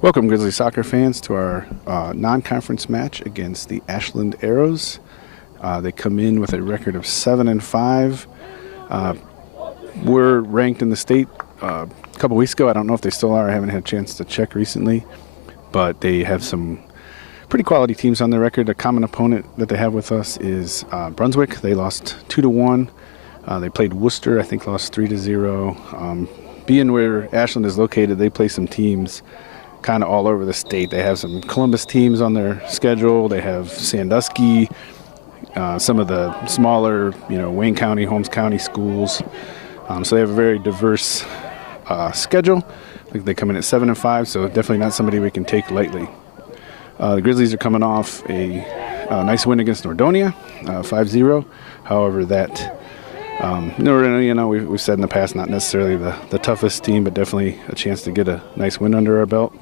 Welcome, Grizzly soccer fans, to our non-conference match against the Ashland Arrows. They come in with a record of 7-5. We're ranked in the state a couple weeks ago. I don't know if they still are. I haven't had a chance to check recently, but they have some pretty quality teams on their record. A common opponent that they have with us is Brunswick. They lost 2-1. They played Worcester, I think lost 3-0. Being where Ashland is located, they play some teams kind of all over the state. They have some Columbus teams on their schedule. They have Sandusky, some of the smaller, Wayne County, Holmes County schools. So they have a very diverse schedule. I think they come in at 7-5, so definitely not somebody we can take lightly. The Grizzlies are coming off a nice win against Nordonia, 5-0. However, that Nordonia, we've said in the past, not necessarily the toughest team, but definitely a chance to get a nice win under our belt.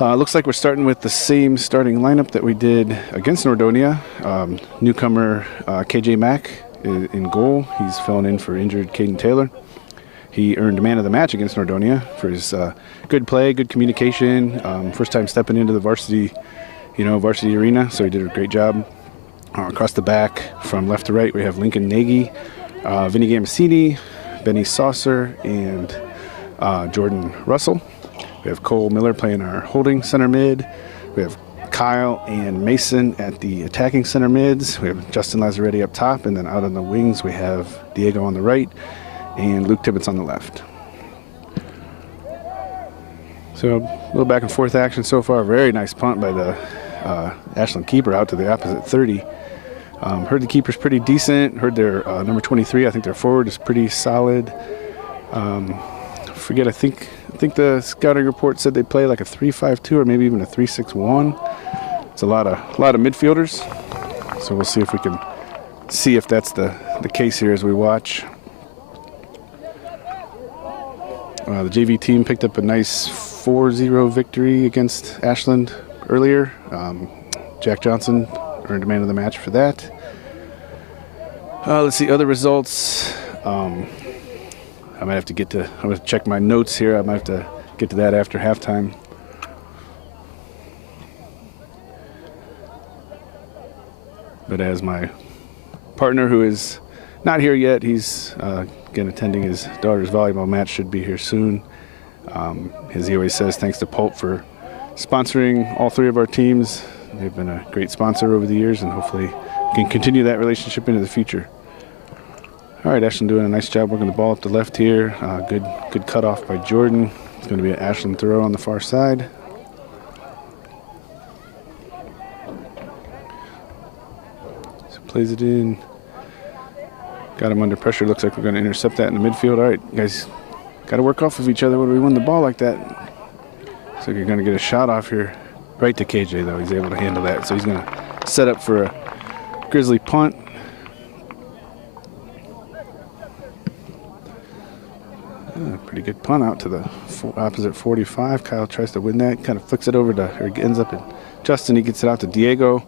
Looks like we're starting with the same starting lineup that we did against Nordonia. Newcomer KJ Mack in goal. He's filling in for injured Caden Taylor. He earned man of the match against Nordonia for his good play, good communication. First time stepping into the varsity arena, so he did a great job. Across the back, from left to right, we have Lincoln Nagy, Vinny Gambasini, Benny Saucer, and Jordan Russell. We have Cole Miller playing our holding center mid. We have Kyle and Mason at the attacking center mids. We have Justin Lazzaretti up top, and then out on the wings we have Diego on the right and Luke Tibbetts on the left. So a little back and forth action so far. Very nice punt by the Ashland keeper out to the opposite 30. Heard the keeper's pretty decent. Heard their number 23, I think their forward is pretty solid. I think the scouting report said they play like a 3-5-2 or maybe even a 3-6-1. It's a lot of midfielders. So we'll see if we can see if that's the case here as we watch. The JV team picked up a nice 4-0 victory against Ashland earlier. Jack Johnson earned man of the match for that. Let's see other results. I'm going to check my notes here. I might have to get to that after halftime. But as my partner, who is not here yet, he's again attending his daughter's volleyball match, should be here soon. As he always says, thanks to Pulp for sponsoring all three of our teams. They've been a great sponsor over the years, and hopefully we can continue that relationship into the future. All right, Ashland doing a nice job working the ball up the left here. Good cutoff by Jordan. It's going to be an Ashland throw on the far side. So plays it in. Got him under pressure. Looks like we're going to intercept that in the midfield. All right, guys, got to work off of each other when we win the ball like that. So you're going to get a shot off here. Right to KJ, though. He's able to handle that. So he's going to set up for a Grizzly punt. Pretty good punt out to the opposite 45. Kyle tries to win that. Kind of flicks it over to, or ends up in Justin. He gets it out to Diego.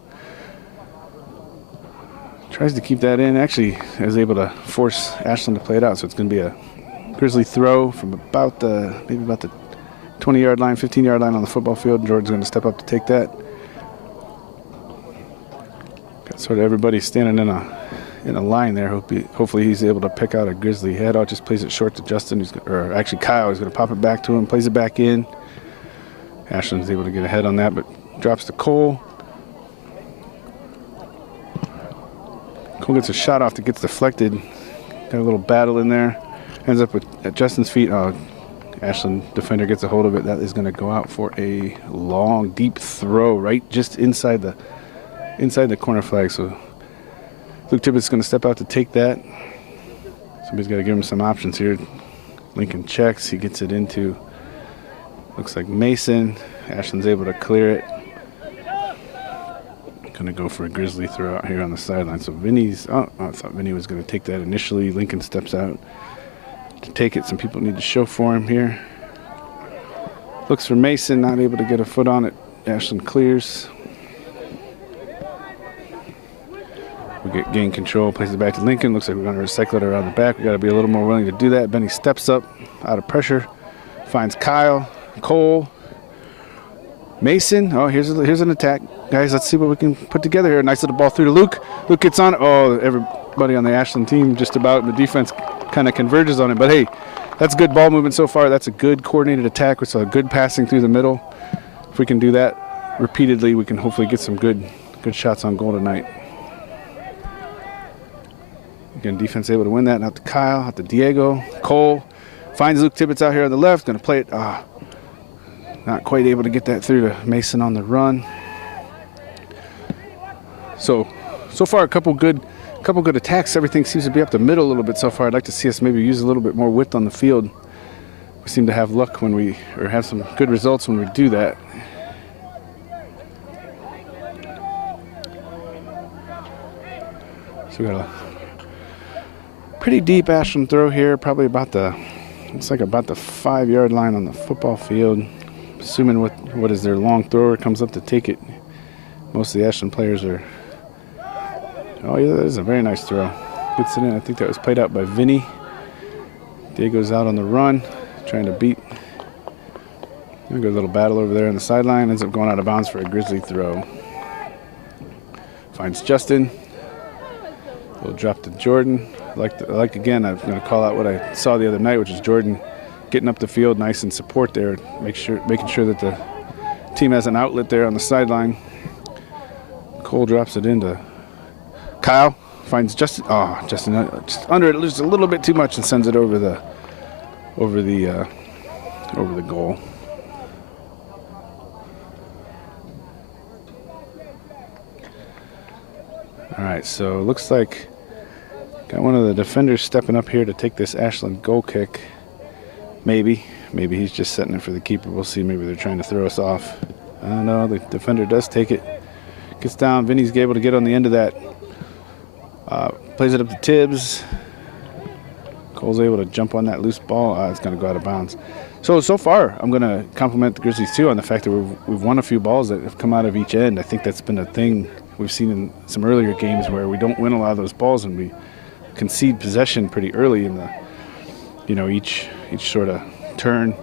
Tries to keep that in. Actually is able to force Ashland to play it out. So it's going to be a Grizzly throw from maybe about the 20-yard line, 15-yard line on the football field. And Jordan's going to step up to take that. Got sort of everybody standing in a line there. Hopefully he's able to pick out a Grizzly head. I'll just plays it short to Justin, Kyle. He's going to pop it back to him, plays it back in. Ashland's able to get ahead on that, but drops to Cole. Cole gets a shot off that gets deflected. Got a little battle in there. Ends up at Justin's feet. Ashland defender gets a hold of it. That is going to go out for a long, deep throw right just inside the corner flag. So Luke Tibbetts is going to step out to take that. Somebody's got to give him some options here. Lincoln checks. He gets it into, looks like Mason. Ashland's able to clear it. Going to go for a Grizzly throw out here on the sideline. So I thought Vinny was going to take that initially. Lincoln steps out to take it. Some people need to show for him here. Looks for Mason, not able to get a foot on it. Ashland clears. We gain control, plays it back to Lincoln. Looks like we're going to recycle it around the back. We got to be a little more willing to do that. Benny steps up out of pressure, finds Kyle, Cole, Mason, oh, here's an attack. Guys, let's see what we can put together here. Nice little ball through to Luke. Luke gets on it. Oh, everybody on the Ashland team just about, and the defense kind of converges on it. But, hey, that's good ball movement so far. That's a good coordinated attack. We saw good passing through the middle. If we can do that repeatedly, we can hopefully get some good shots on goal tonight. Again, defense able to win that. Out to Kyle, out to Diego. Cole finds Luke Tibbetts out here on the left. Going to play it. Not quite able to get that through to Mason on the run. So far a couple good attacks. Everything seems to be up the middle a little bit so far. I'd like to see us maybe use a little bit more width on the field. We seem to have luck or have some good results when we do that. So we got a pretty deep Ashland throw here, probably looks like about the 5-yard line on the football field. Assuming what is their long thrower comes up to take it. Most of the Ashland players are. Oh yeah, that is a very nice throw. Gets it in. I think that was played out by Vinny. Diego's out on the run, trying to beat. There goes a little battle over there on the sideline. Ends up going out of bounds for a Grizzly throw. Finds Justin. A little drop to Jordan. Like again, I'm going to call out what I saw the other night, which is Jordan getting up the field nice and support there, making sure that the team has an outlet there on the sideline. Cole drops it into Kyle, finds Justin. Oh, Justin just under it, just a little bit too much, and sends it over the goal. All right, so it looks like got one of the defenders stepping up here to take this Ashland goal kick. Maybe he's just setting it for the keeper. We'll see. Maybe they're trying to throw us off. No, the defender does take it. Gets down. Vinny's able to get on the end of that. Plays it up to Tibbs. Cole's able to jump on that loose ball. It's going to go out of bounds. So far, I'm going to compliment the Grizzlies, too, on the fact that we've won a few balls that have come out of each end. I think that's been a thing we've seen in some earlier games where we don't win a lot of those balls and we concede possession pretty early in the, each sort of turn.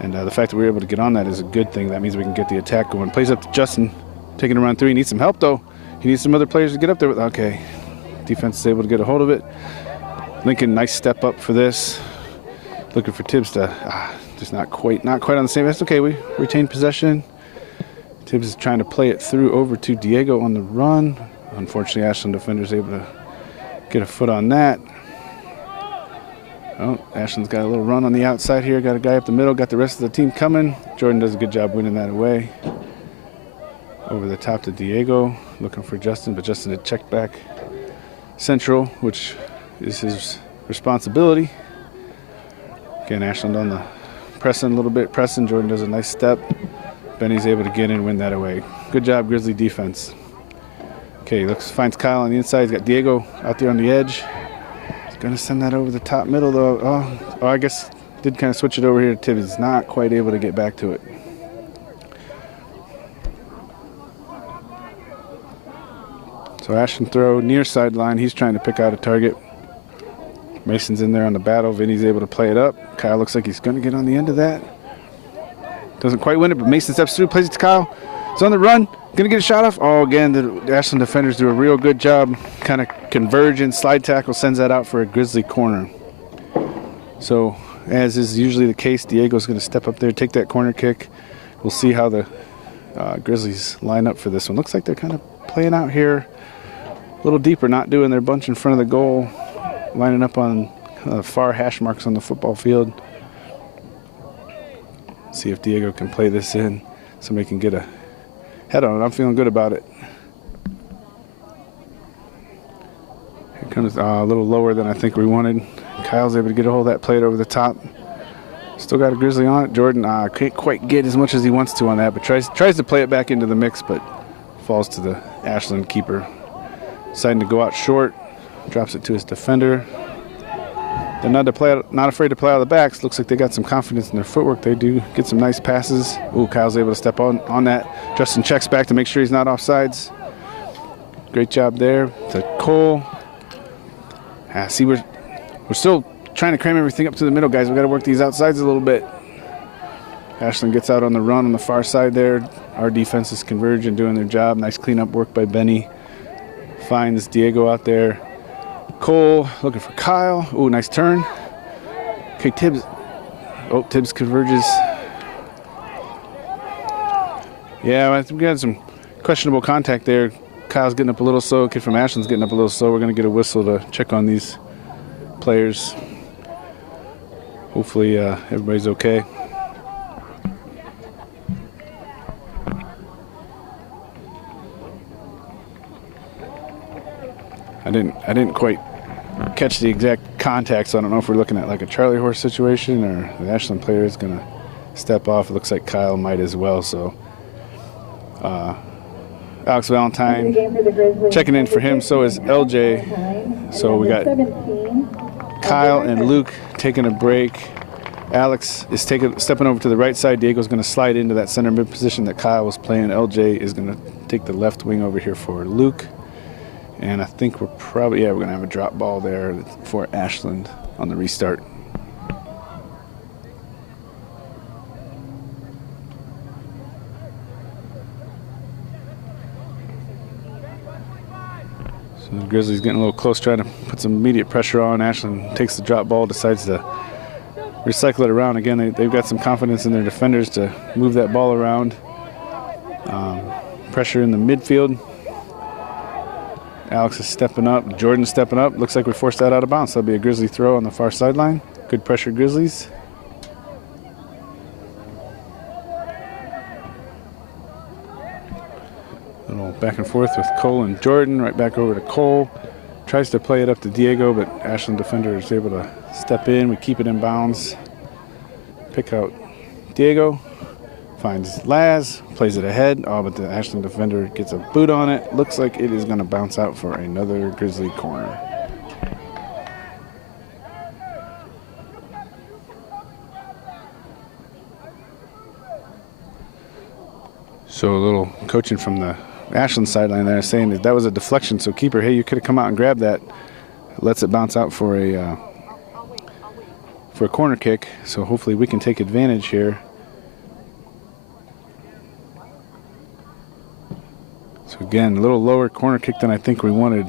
And the fact that we're able to get on that is a good thing. That means we can get the attack going. Plays up to Justin, taking a run through. He needs some help, though. He needs some other players to get up there with. Okay. Defense is able to get a hold of it. Lincoln, nice step up for this. Looking for Tibbs to just not quite on the same. That's okay. We retain possession. Tibbs is trying to play it through over to Diego on the run. Unfortunately, Ashland defender's able to get a foot on that. Oh, Ashland's got a little run on the outside here. Got a guy up the middle. Got the rest of the team coming. Jordan does a good job winning that away. Over the top to Diego. Looking for Justin, but Justin had checked back central, which is his responsibility. Again, Ashland on the pressing a little bit. Pressing. Jordan does a nice step. Benny's able to get in and win that away. Good job, Grizzly defense. Okay, finds Kyle on the inside. He's got Diego out there on the edge. Going to send that over the top middle, though. Oh, I guess did kind of switch it over here to Tibbs. He's not quite able to get back to it. So Ashland throw near sideline. He's trying to pick out a target. Mason's in there on the battle. Vinny's able to play it up. Kyle looks like he's going to get on the end of that. Doesn't quite win it, but Mason steps through, plays it to Kyle. He's on the run. Going to get a shot off. Oh, again, the Ashland defenders do a real good job. Kind of convergence, slide tackle, sends that out for a Grizzly corner. So, as is usually the case, Diego's going to step up there, take that corner kick. We'll see how the Grizzlies line up for this one. Looks like they're kind of playing out here a little deeper, not doing their bunch in front of the goal, lining up on far hash marks on the football field. See if Diego can play this in. Somebody can get a head on it. I'm feeling good about it. Here comes a little lower than I think we wanted. Kyle's able to get a hold of that, play it over the top. Still got a Grizzly on it. Jordan can't quite get as much as he wants to on that, but tries to play it back into the mix, but falls to the Ashland keeper. Deciding to go out short, drops it to his defender. They're not afraid to play out of the backs. Looks like they got some confidence in their footwork. They do get some nice passes. Ooh, Kyle's able to step on that. Justin checks back to make sure he's not offsides. Great job there to Cole. See, we're still trying to cram everything up to the middle, guys. We've got to work these outsides a little bit. Ashland gets out on the run on the far side there. Our defense is converging, doing their job. Nice cleanup work by Benny. Finds Diego out there. Cole looking for Kyle. Ooh, nice turn. Okay, Tibbs. Oh, Tibbs converges. Yeah, we had some questionable contact there. Kyle's getting up a little slow. Kid from Ashland's getting up a little slow. We're going to get a whistle to check on these players. Hopefully everybody's okay. I didn't quite catch the exact contact, so I don't know if we're looking at like a Charlie horse situation or the Ashland player is going to step off. It looks like Kyle might as well, so Alex Valentine checking in for him. So is LJ. So we got Kyle and Luke taking a break. Alex is stepping over to the right side. Diego's going to slide into that center mid position that Kyle was playing. LJ is going to take the left wing over here for Luke. And I think we're probably, we're going to have a drop ball there for Ashland on the restart. So the Grizzlies getting a little close, trying to put some immediate pressure on. Ashland takes the drop ball, decides to recycle it around. Again, they've got some confidence in their defenders to move that ball around. Pressure in the midfield. Alex is stepping up. Jordan's stepping up. Looks like we forced that out of bounds. That'll be a Grizzly throw on the far sideline. Good pressure, Grizzlies. A little back and forth with Cole and Jordan. Right back over to Cole. Tries to play it up to Diego, but Ashland defender is able to step in. We keep it in bounds. Pick out Diego. Finds Laz, plays it ahead. Oh, but the Ashland defender gets a boot on it. Looks like it is going to bounce out for another Grizzly corner. So a little coaching from the Ashland sideline there saying that was a deflection. So keeper, hey, you could have come out and grabbed that. Lets it bounce out for a corner kick. So hopefully we can take advantage here. So again, a little lower corner kick than I think we wanted.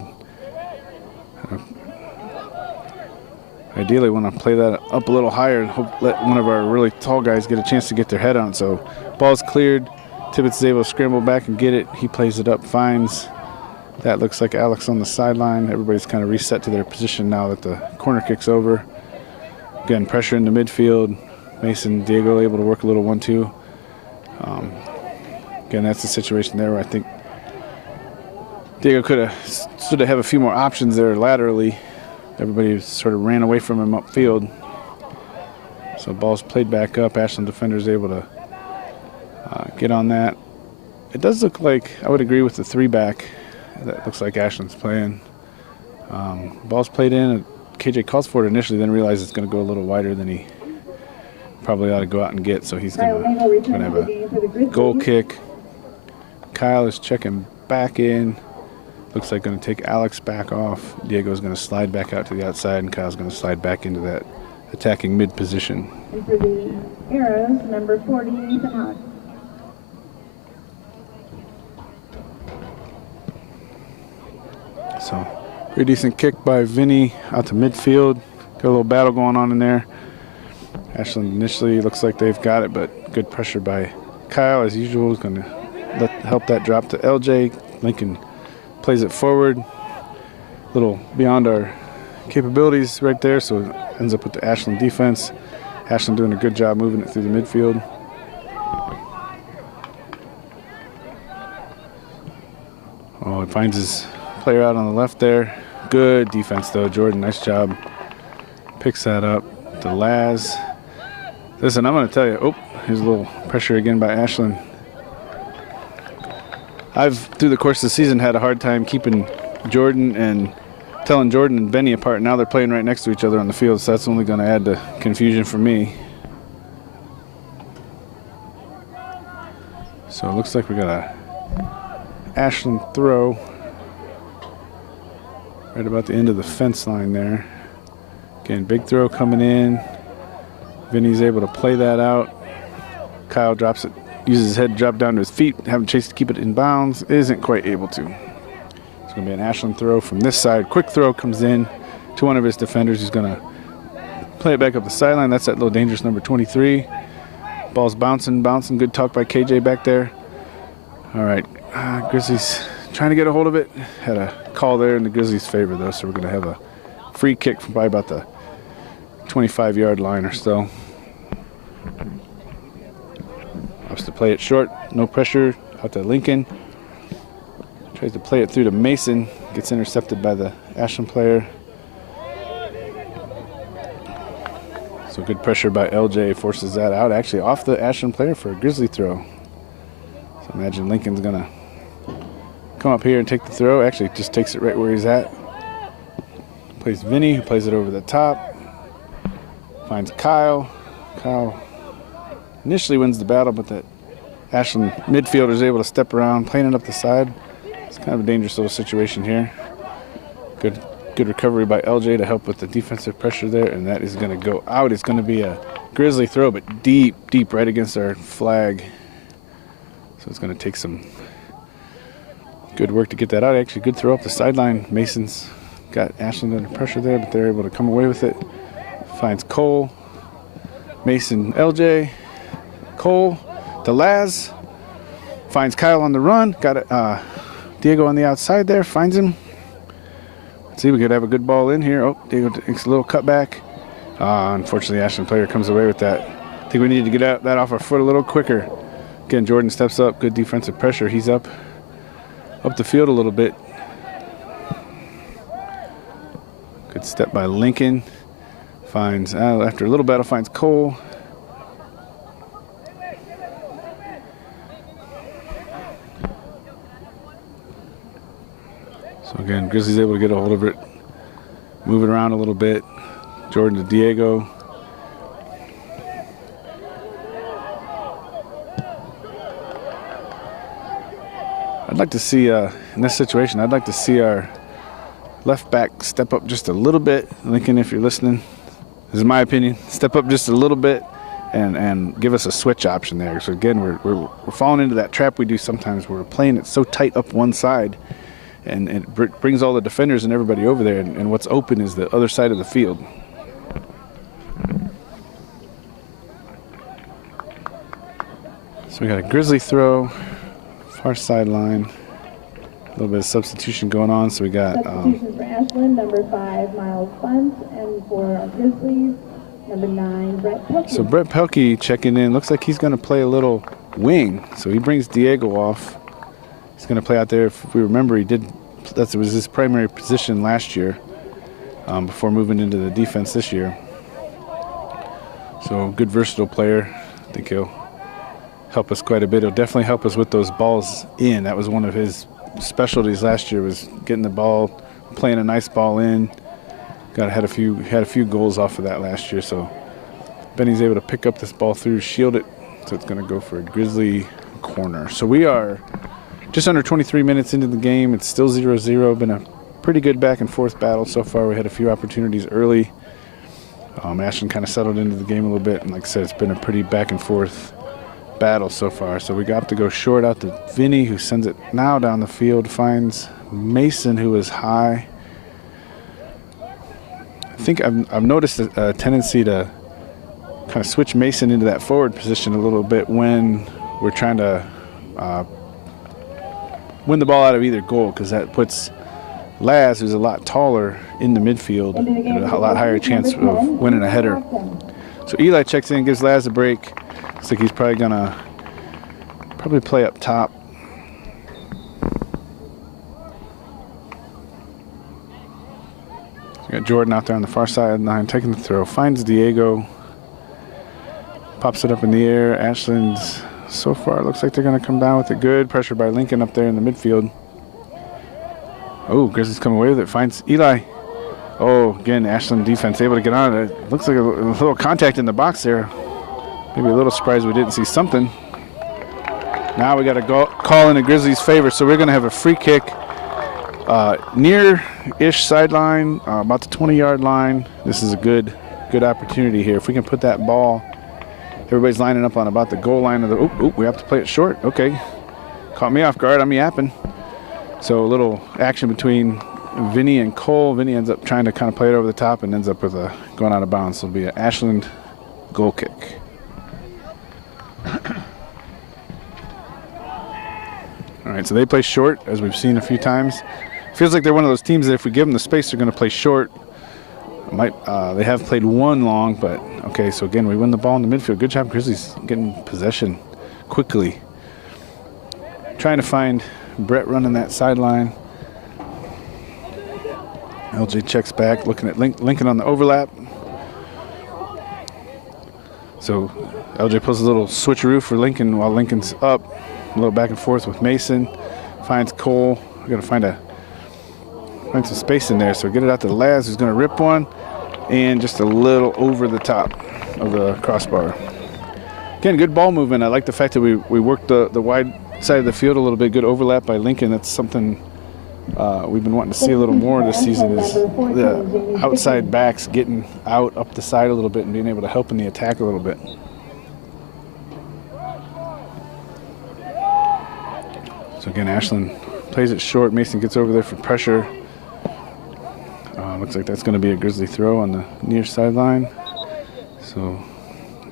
Ideally want to play that up a little higher and let one of our really tall guys get a chance to get their head on. So ball's cleared. Tibbetts is able to scramble back and get it. He plays it up, finds. That looks like Alex on the sideline. Everybody's kind of reset to their position now that the corner kick's over. Again, pressure in the midfield. Mason, Diego able to work a little 1-2. Again, that's the situation there where I think Diego stood to have a few more options there laterally. Everybody sort of ran away from him upfield. So ball's played back up. Ashland defender's able to get on that. It does look like, I would agree with the 3-back. That looks like Ashland's playing. Ball's played in. KJ calls for it initially, then realizes it's going to go a little wider than he probably ought to go out and get. So he's going to have a goal kick. Kyle is checking back in. Looks like going to take Alex back off. Diego's going to slide back out to the outside, and Kyle's going to slide back into that attacking mid position. And for the Arrows, number 40, Ethan Hawk. So, pretty decent kick by Vinny out to midfield. Got a little battle going on in there. Ashland initially looks like they've got it, but good pressure by Kyle as usual. Is going to help that drop to LJ. Lincoln plays it forward, a little beyond our capabilities right there, so it ends up with the Ashland defense. Ashland doing a good job moving it through the midfield. Oh, he finds his player out on the left there. Good defense though, Jordan, nice job. Picks that up to Laz. Listen, I'm going to tell you, here's a little pressure again by Ashland. I've, through the course of the season, had a hard time keeping Jordan and telling Jordan and Benny apart. Now they're playing right next to each other on the field, so that's only going to add to confusion for me. So it looks like we got a Ashland throw right about the end of the fence line there. Again, big throw coming in. Vinny's able to play that out. Kyle drops it, uses his head to drop down to his feet, having chased to keep it in bounds, isn't quite able to. It's going to be an Ashland throw from this side. Quick throw comes in to one of his defenders, who's going to play it back up the sideline. That's that little dangerous number 23. Ball's bouncing. Good talk by KJ back there. All right, Grizzlies trying to get a hold of it. Had a call there in the Grizzlies' favor, though, so we're going to have a free kick from probably about the 25-yard line or so. Opts to play it short, no pressure, out to Lincoln. Tries to play it through to Mason, gets intercepted by the Ashland player. So good pressure by LJ, forces that out, actually off the Ashland player for a Grizzly throw. So imagine Lincoln's gonna come up here and take the throw. Actually just takes it right where he's at. Plays Vinny, who plays it over the top. Finds Kyle. Kyle initially wins the battle, but that Ashland midfielder is able to step around, playing it up the side. It's kind of a dangerous little situation here. Good recovery by LJ to help with the defensive pressure there, and that is going to go out. It's going to be a Grizzly throw, but deep right against our flag. So it's going to take some good work to get that out. Actually, good throw up the sideline. Mason's got Ashland under pressure there, but they're able to come away with it. Finds Cole. Mason, LJ. Cole to Laz. Finds Kyle on the run. Got it. Diego on the outside there. Finds him. Let's see, we could have a good ball in here. Oh, Diego takes a little cutback. Unfortunately, the Ashland player comes away with that. I think we need to get that off our foot a little quicker. Again, Jordan steps up. Good defensive pressure. He's up the field a little bit. Good step by Lincoln. Finds, after a little battle, finds Cole. So again, Grizzlies able to get a hold of it, move it around a little bit. Jordan to Diego. I'd like to see, in this situation, I'd like to see our left back step up just a little bit. Lincoln, if you're listening, this is my opinion. Step up just a little bit and give us a switch option there. So again, we're falling into that trap we do sometimes where we're playing it so tight up one side, and it brings all the defenders and everybody over there, and what's open is the other side of the field. So we got a Grizzly throw, far sideline. A little bit of substitution going on. So we got substitution for Ashland, number 5, Miles Funt, and for our Grizzlies, number 9, Brett Pelkey. So Brett Pelkey checking in. Looks like he's going to play a little wing. So he brings Diego off. He's going to play out there. If we remember, that was his primary position last year before moving into the defense this year. So good versatile player. I think he'll help us quite a bit. He'll definitely help us with those balls in. That was one of his specialties last year, was getting the ball, playing a nice ball in. Had a few goals off of that last year. So Benny's able to pick up this ball through, shield it. So it's going to go for a Grizzly corner. So we are just under 23 minutes into the game. It's still 0-0. Been a pretty good back and forth battle so far. We had a few opportunities early. Ashland kind of settled into the game a little bit, and like I said, it's been a pretty back and forth battle so far. So we got to go short out to Vinny, who sends it now down the field, finds Mason, who is high. I think I've noticed a tendency to kind of switch Mason into that forward position a little bit when we're trying to win the ball out of either goal, because that puts Laz, who's a lot taller, in the midfield and a lot higher chance of winning a header. So Eli checks in, gives Laz a break. Looks like he's probably gonna play up top. We got Jordan out there on the far sideline taking the throw, finds Diego, pops it up in the air. Ashland's so far looks like they're gonna come down with it. Good pressure by Lincoln up there in the midfield. Oh, Grizzlies come away with it, finds Eli. Oh, again, Ashland defense able to get on it. It looks like a little contact in the box there. Maybe a little surprised we didn't see something. Now we got to call in the Grizzlies' favor, so we're going to have a free kick near-ish sideline, about the 20-yard line. This is a good opportunity here. If we can put that ball Everybody's lining up on about the goal line of the. We have to play it short. Okay, caught me off guard. I'm yapping. So a little action between Vinny and Cole. Vinny ends up trying to kind of play it over the top and ends up with a going out of bounds. So it'll be an Ashland goal kick. All right, so they play short, as we've seen a few times. Feels like they're one of those teams that if we give them the space, they're going to play short. They have played one long, but okay, so again, we win the ball in the midfield. Good job, Grizzlies, getting possession quickly. Trying to find Brett running that sideline. LJ checks back, looking at Lincoln on the overlap. So LJ pulls a little switcheroo for Lincoln while Lincoln's up. A little back and forth with Mason. Finds Cole. We're going to find some space in there. So get it out to Laz, who's going to rip one. And just a little over the top of the crossbar. Again, good ball movement. I like the fact that we worked the wide side of the field a little bit. Good overlap by Lincoln. That's something we've been wanting to see a little more this season, is the outside backs getting out up the side a little bit and being able to help in the attack a little bit. So again, Ashland plays it short. Mason gets over there for pressure. Looks like that's going to be a Grizzly throw on the near sideline. So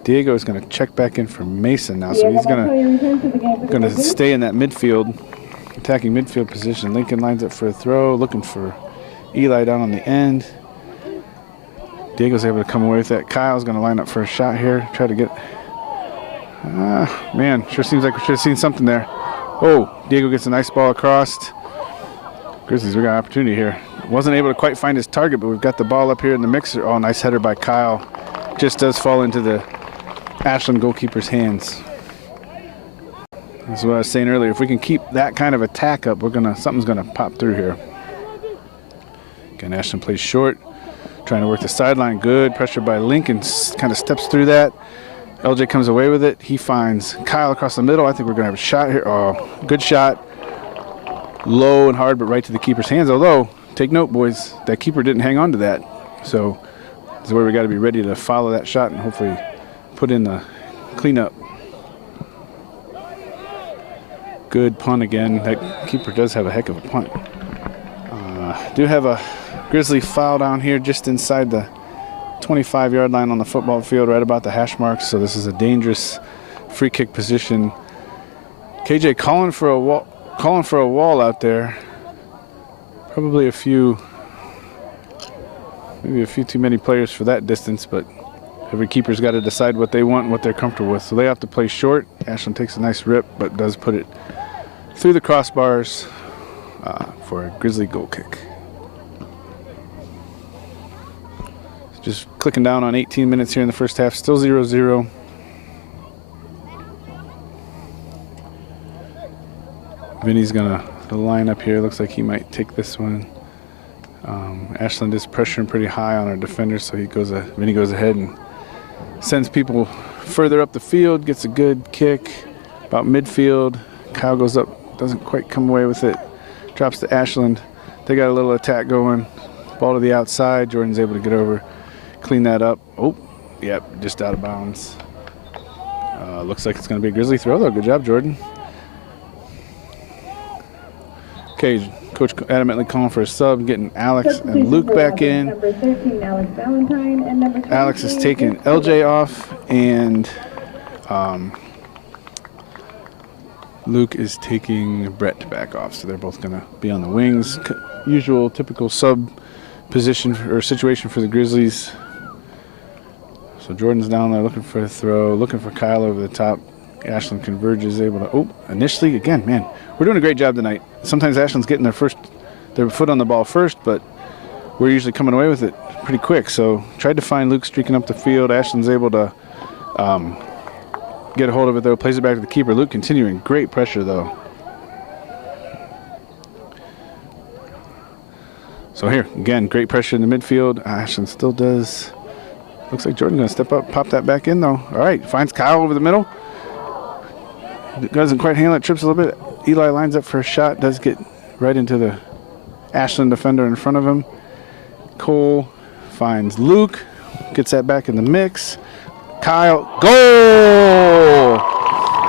Diego is going to check back in for Mason now. So he's going to stay in that midfield, attacking midfield position. Lincoln lines up for a throw, looking for Eli down on the end. Diego's able to come away with that. Kyle's going to line up for a shot here. Try to get. Man, sure seems like we should have seen something there. Oh, Diego gets a nice ball across. Grizzlies, we got an opportunity here. Wasn't able to quite find his target, but we've got the ball up here in the mixer. Oh, nice header by Kyle. Just does fall into the Ashland goalkeeper's hands. That's what I was saying earlier. If we can keep that kind of attack up, something's gonna pop through here. Again, Ashland plays short, trying to work the sideline. Good pressure by Lincoln. Kind of steps through that. LJ comes away with it. He finds Kyle across the middle. I think we're gonna have a shot here. Oh, good shot. Low and hard, but right to the keeper's hands. Although, take note, boys, that keeper didn't hang on to that. So this is where we got to be ready to follow that shot and hopefully put in the cleanup. Good punt again. That keeper does have a heck of a punt. Do have a Grizzly foul down here just inside the 25-yard line on the football field, right about the hash marks. So this is a dangerous free kick position. KJ calling for a wall out there. Probably maybe a few too many players for that distance, but every keeper's got to decide what they want and what they're comfortable with. So they have to play short. Ashland takes a nice rip, but does put it through the crossbars for a Grizzly goal kick. Just clicking down on 18 minutes here in the first half, still 0-0. Vinny's gonna line up here. Looks like he might take this one. Ashland is pressuring pretty high on our defenders, so Vinny goes ahead and sends people further up the field, gets a good kick about midfield. Kyle goes up, doesn't quite come away with it. Drops to Ashland. They got a little attack going. Ball to the outside. Jordan's able to get over, clean that up. Oh, yep, just out of bounds. Looks like it's going to be a Grizzly throw, though. Good job, Jordan. Okay, Coach adamantly calling for a sub, getting Alex and Luke back in. Number 13, Alex Valentine, and number 23, Alex is taking LJ off, and Luke is taking Brett back off. So they're both going to be on the wings. Usual, typical sub position or situation for the Grizzlies. So Jordan's down there looking for a throw, looking for Kyle over the top. Ashland converges, able to, initially, again, man, we're doing a great job tonight. Sometimes Ashland's getting their foot on the ball first, but we're usually coming away with it pretty quick. So tried to find Luke streaking up the field. Ashland's able to get a hold of it, though, plays it back to the keeper. Luke continuing, great pressure, though. So here, again, great pressure in the midfield. Ashland still does. Looks like Jordan going to step up, pop that back in, though. All right, finds Kyle over the middle. Doesn't quite handle it, trips a little bit. Eli lines up for a shot, does get right into the Ashland defender in front of him. Cole finds Luke, gets that back in the mix. Kyle. Goal!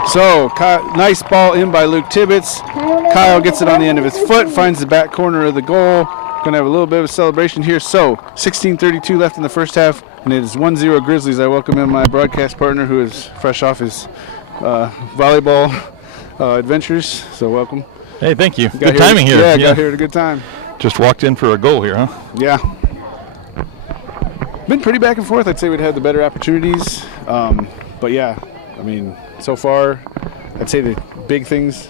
So, nice ball in by Luke Tibbetts. Kyle gets it on the end of his foot, finds the back corner of the goal. Going to have a little bit of a celebration here. So, 16:32 left in the first half, and it is 1-0 Grizzlies. I welcome in my broadcast partner who is fresh off his volleyball adventures. So, welcome. Hey, thank you. Good timing here. Yeah, got here at a good time. Just walked in for a goal here, huh? Yeah. Been pretty back and forth. I'd say we'd had the better opportunities. But, yeah, I mean, so far, I'd say the big things.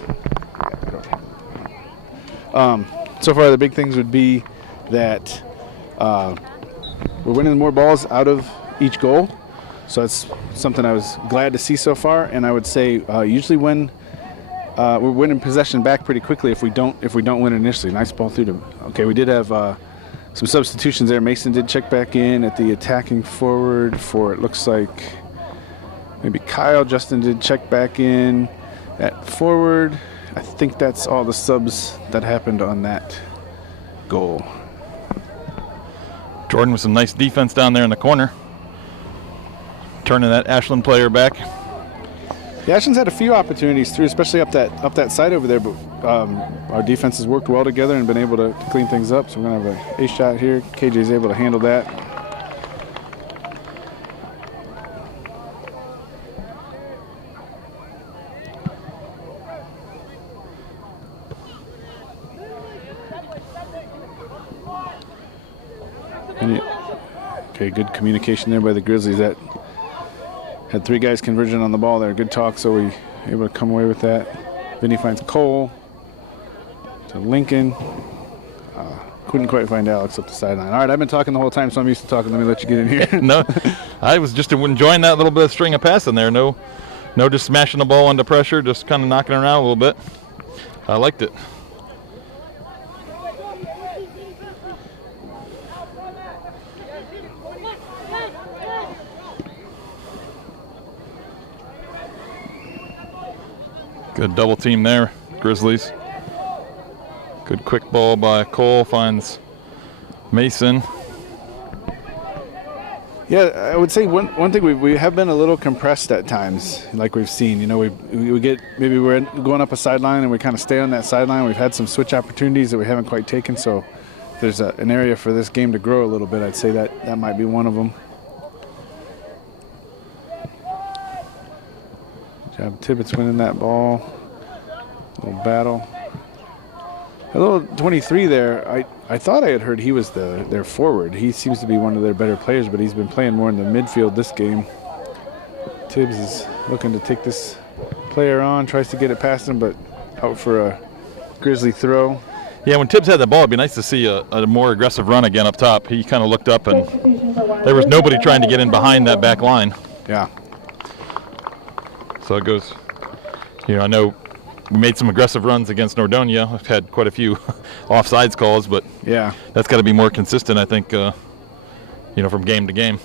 So far, the big things would be that we're winning more balls out of each goal. So that's something I was glad to see so far. And I would say usually when we're winning possession back pretty quickly if we don't win initially. Nice ball through to. Okay, we did have some substitutions there. Mason did check back in at the attacking forward for, it looks like, maybe Kyle. Justin did check back in at forward. I think that's all the subs that happened on that goal. Jordan with some nice defense down there in the corner. Turning that Ashland player back. Yeah, Ashland's had a few opportunities through, especially up that side over there, but our defense has worked well together and been able to clean things up. So we're going to have a shot here. KJ's able to handle that. Okay, good communication there by the Grizzlies. That had 3 guys converging on the ball there. Good talk, so we able to come away with that. Vinny finds Cole to Lincoln. Couldn't quite find Alex up the sideline. All right, I've been talking the whole time, so I'm used to talking. Let me let you get in here. No, I was just enjoying that little bit of string of passing there. No, just smashing the ball under pressure, just kind of knocking around a little bit. I liked it. Good double team there, Grizzlies. Good quick ball by Cole, finds Mason. Yeah, I would say one thing, we have been a little compressed at times, like we've seen. You know, we get, maybe we're going up a sideline and we kind of stay on that sideline. We've had some switch opportunities that we haven't quite taken, so if there's an area for this game to grow a little bit, I'd say that might be one of them. Good job, Tibbetts winning that ball. A little battle. A little 23 there. I thought I had heard he was their forward. He seems to be one of their better players, but he's been playing more in the midfield this game. Tibbs is looking to take this player on, tries to get it past him, but out for a Grizzly throw. Yeah, when Tibbs had the ball, it'd be nice to see a more aggressive run again up top. He kind of looked up, and there was nobody trying to get in behind that back line. Yeah. So it goes, I know we made some aggressive runs against Nordonia. I've had quite a few offsides calls, but yeah, that's got to be more consistent, I think, from game to game.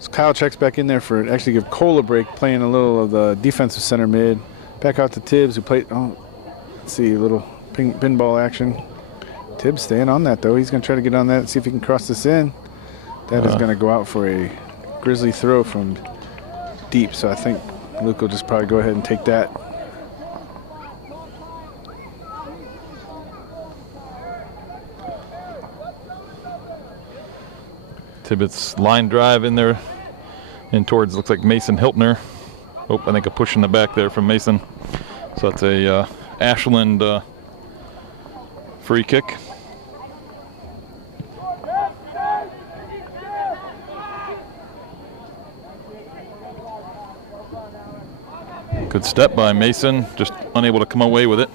So Kyle checks back in there for actually give Cole a break, playing a little of the defensive center mid. Back out to Tibbs, who played, let's see, a little pinball action. Tibbs staying on that, though. He's going to try to get on that and see if he can cross this in. That is going to go out for a Grizzly throw from deep, so I think Luke will just probably go ahead and take that. Tibbetts line drive in there, in towards, looks like Mason Hiltner. Oh, I think a push in the back there from Mason. So that's a Ashland free kick. Good step by Mason, just unable to come away with it.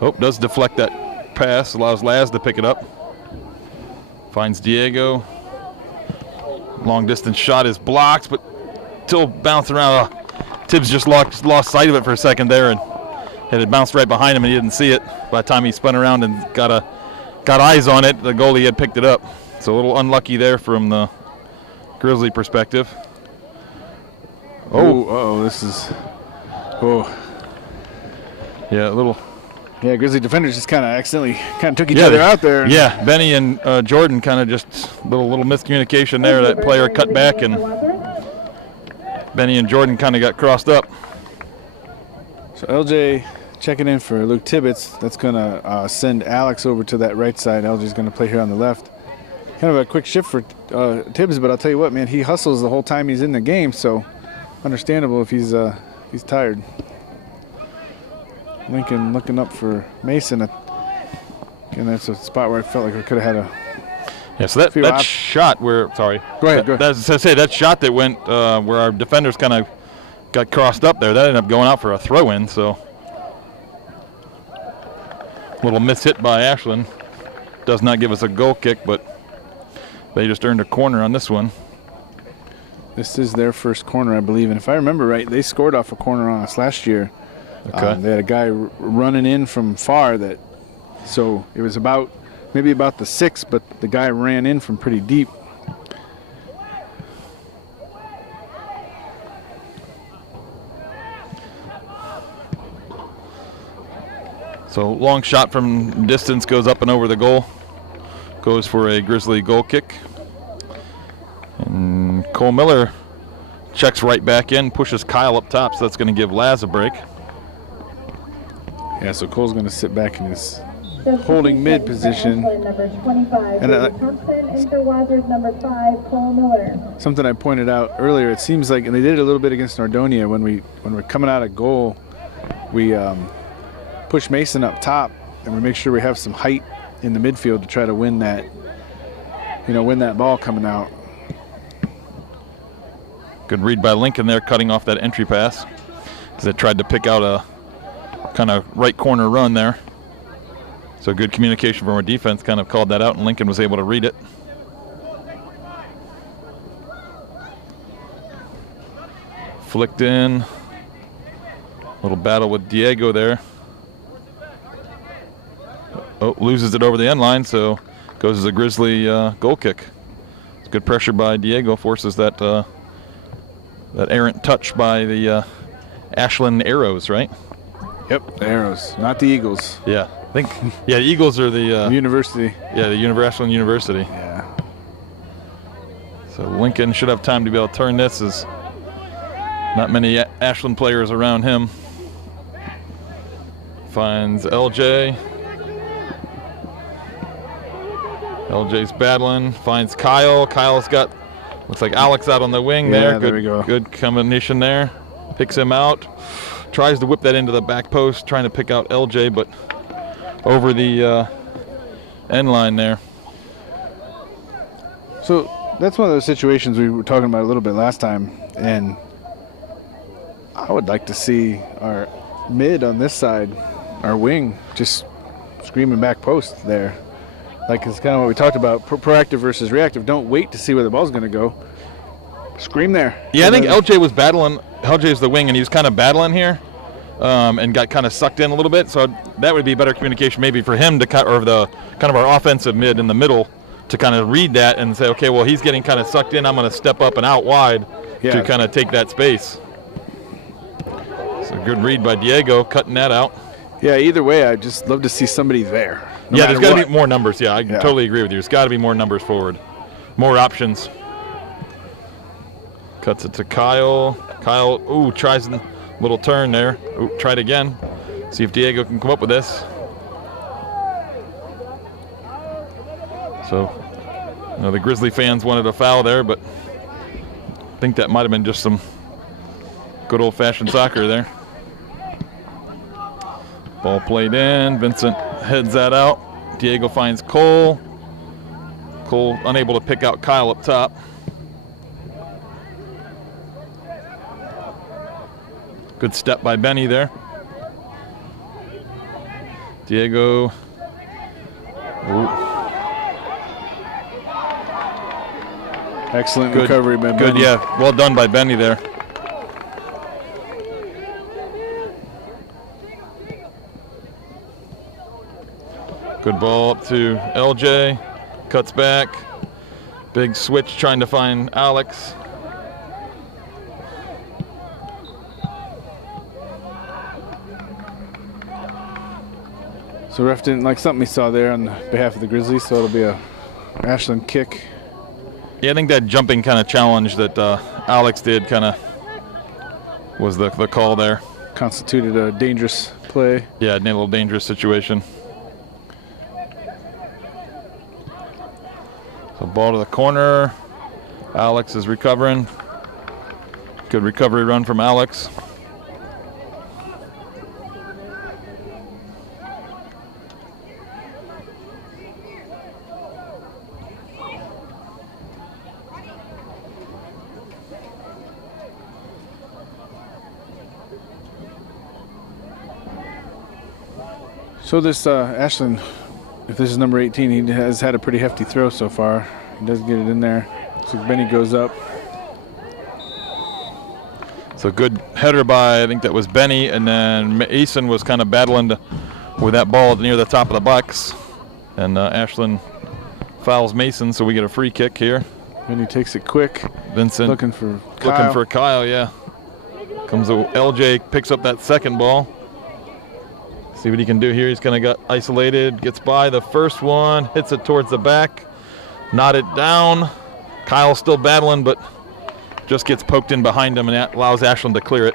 Oh, does deflect that pass, allows Laz to pick it up. Finds Diego. Long distance shot is blocked, but still bounced around. Tibbs just lost sight of it for a second there, and it had bounced right behind him and he didn't see it. By the time he spun around and got eyes on it, the goalie had picked it up. So a little unlucky there from the Grizzly perspective. This is, yeah, a little. Yeah, Grizzly defenders just kind of accidentally took each other out there. Yeah, Benny and Jordan kind of just little miscommunication there. That player cut back and Benny and Jordan kind of got crossed up. So LJ checking in for Luke Tibbetts. That's going to send Alex over to that right side. LJ's going to play here on the left. Kind of a quick shift for Tibbetts, but I'll tell you what, man, he hustles the whole time he's in the game, so understandable if he's tired. Lincoln looking up for Mason. And that's a spot where I felt like I could have had a... Yeah, so that shot where... Sorry. Go ahead. As I say, that shot that went where our defenders kind of got crossed up there, that ended up going out for a throw-in, so... Little miss-hit by Ashland. Does not give us a goal kick, but they just earned a corner on this one. This is their first corner, I believe. And if I remember right, they scored off a corner on us last year. Okay. They had a guy running in from far that... So it was maybe about the 6, but the guy ran in from pretty deep. So long shot from distance goes up and over the goal. Goes for a Grizzly goal kick. And Cole Miller checks right back in, pushes Kyle up top, so that's going to give Laz a break. Yeah, so Cole's going to sit back in his holding mid position. Number 25, and Thompson, and for Wadsworth, number 5, Cole Miller. Something I pointed out earlier, it seems like, and they did it a little bit against Nordonia, when we're coming out of goal, we push Mason up top, and we make sure we have some height in the midfield to try to win that ball coming out. Good read by Lincoln there, cutting off that entry pass. As they tried to pick out a kind of right corner run there. So good communication from our defense, kind of called that out, and Lincoln was able to read it. Flicked in. Little battle with Diego there. Oh, loses it over the end line, so goes as a Grizzly goal kick. It's good pressure by Diego, forces that that errant touch by the Ashland Arrows, right? Yep, the Arrows, not the Eagles. Yeah, I think. Yeah, the Eagles are the University. Yeah, the Ashland University. Yeah. So Lincoln should have time to be able to turn this, as not many Ashland players around him. Finds LJ. LJ's battling. Finds Kyle. Kyle's got, looks like Alex out on the wing there. There we go. Good combination there. Picks him out. Tries to whip that into the back post, trying to pick out LJ, but over the end line there. So that's one of those situations we were talking about a little bit last time, and I would like to see our mid on this side, our wing, just screaming back post there. Like, it's kind of what we talked about, proactive versus reactive. Don't wait to see where the ball's going to go. Scream there. Yeah, I think LJ was battling. LJ's the wing, and he was kind of battling here and got kind of sucked in a little bit. So that would be better communication maybe for him to or the kind of our offensive mid in the middle to kind of read that and say, okay, well, he's getting kind of sucked in. I'm going to step up and out wide to kind of take that space. So good read by Diego, cutting that out. Yeah, either way, I'd just love to see somebody there. Yeah, there's got to be more numbers. Yeah, I totally agree with you. There's got to be more numbers forward. More options. Cuts it to Kyle. Kyle, ooh, tries a little turn there. Ooh, try it again. See if Diego can come up with this. So, the Grizzly fans wanted a foul there, but I think that might have been just some good old-fashioned soccer there. Ball played in. Vincent heads that out. Diego finds Cole. Cole unable to pick out Kyle up top. Good step by Benny there. Diego. Ooh. Excellent recovery by Benny. Good, yeah. Well done by Benny there. Good ball up to LJ. Cuts back. Big switch trying to find Alex. So ref didn't like something he saw there on behalf of the Grizzlies, so it'll be a Ashland kick. Yeah, I think that jumping kind of challenge that Alex did kind of was the call there. Constituted a dangerous play. Yeah, a little dangerous situation. So ball to the corner. Alex is recovering. Good recovery run from Alex. So this Ashland, if this is number 18, he has had a pretty hefty throw so far. He does get it in there. So Benny goes up. So good header by, I think that was Benny, and then Mason was kind of battling with that ball near the top of the box. And Ashland fouls Mason, so we get a free kick here. Benny takes it quick. Vincent looking for Kyle. Looking for Kyle, yeah. Comes LJ, picks up that second ball. See what he can do here. He's going to get isolated, gets by the first one, hits it towards the back, knotted down. Kyle's still battling, but just gets poked in behind him, and that allows Ashland to clear it.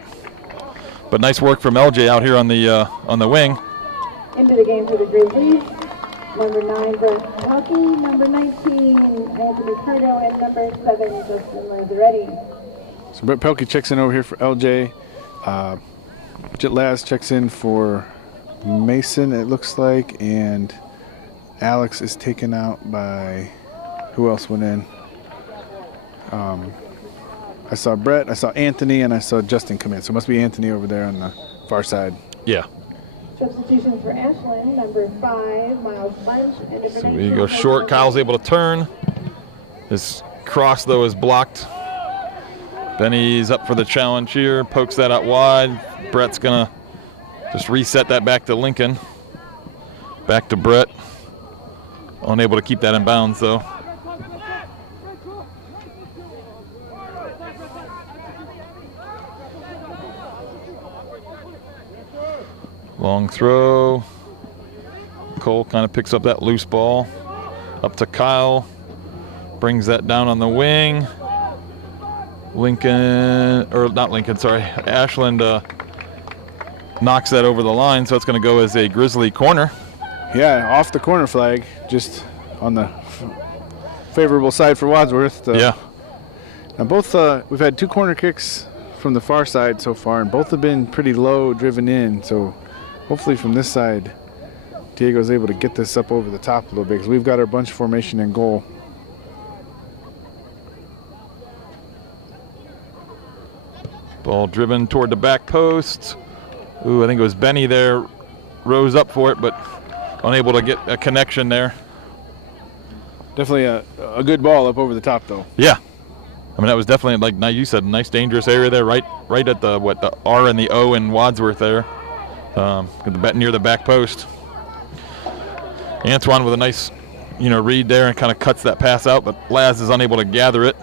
But nice work from LJ out here on the wing. Into the game for the Grizzlies. Number 9, Brett Pelkey. Number 19, Anthony Curdo. And number 7, Justin Lazzaretti. So Brett Pelkey checks in over here for LJ. Jet Laz checks in for Mason, it looks like, and Alex is taken out by, who else went in? I saw Brett, I saw Anthony, and I saw Justin come in. So it must be Anthony over there on the far side. Yeah. Substitutions for Ashland, number 5, Miles Bunch. And So we go short. Kyle's able to turn. His cross, though, is blocked. Benny's up for the challenge here, pokes that out wide. Brett's going to just reset that back to Lincoln. Back to Brett. Unable to keep that in bounds, though. Long throw. Cole kind of picks up that loose ball. Up to Kyle. Brings that down on the wing. Ashland knocks that over the line, so it's going to go as a Grizzly corner. Yeah, off the corner flag, just on the favorable side for Wadsworth. Yeah. Now both, we've had 2 corner kicks from the far side so far, and both have been pretty low, driven in. So hopefully from this side, Diego's able to get this up over the top a little bit, because we've got our bunch formation in goal. Ball driven toward the back post. Ooh, I think it was Benny there, rose up for it, but unable to get a connection there. Definitely a good ball up over the top, though. Yeah. I mean, that was definitely, like now you said, a nice dangerous area there, right at the R and the O in Wadsworth there, near the back post. Antoine with a nice, read there and kind of cuts that pass out, but Laz is unable to gather it.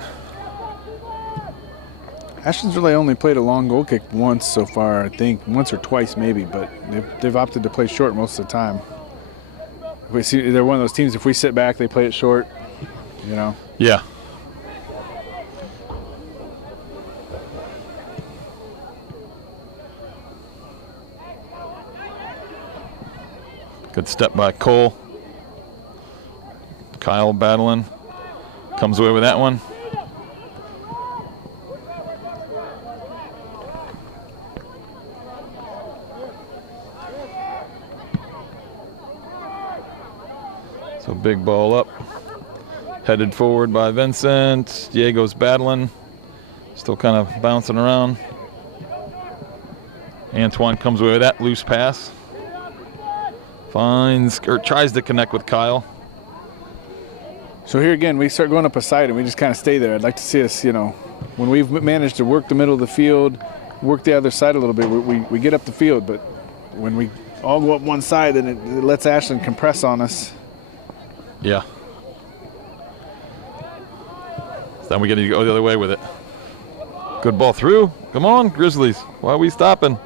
Ashland's really only played a long goal kick once so far, I think, once or twice maybe, but they've opted to play short most of the time. They're one of those teams, if we sit back, they play it short, Yeah. Good step by Cole. Kyle battling. Comes away with that one. So big ball up. Headed forward by Vincent. Diego's battling. Still kind of bouncing around. Antoine comes away with that loose pass. Tries to connect with Kyle. So here again, we start going up a side and we just kind of stay there. I'd like to see us, when we've managed to work the middle of the field, work the other side a little bit, we get up the field. But when we all go up one side, then it lets Ashland compress on us. Yeah. So then we get to go the other way with it. Good ball through. Come on, Grizzlies. Why are we stopping?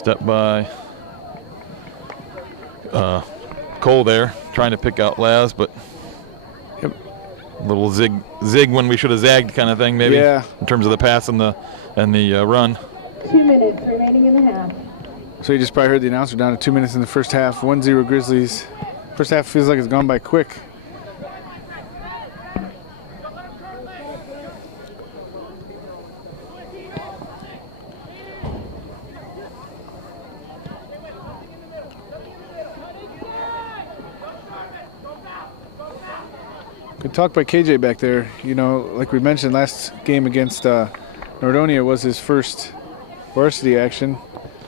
step by Cole there, trying to pick out Laz, but Yep. a little zig when we should have zagged kind of thing, maybe. Yeah. In terms of the pass and the run. 2 minutes remaining in the half. So you just probably heard the announcer down to 2 minutes in the first half. 1-0 Grizzlies. First half feels like it's gone by quick. Good talk by KJ back there. You know, like we mentioned, last game against Nordonia was his first varsity action.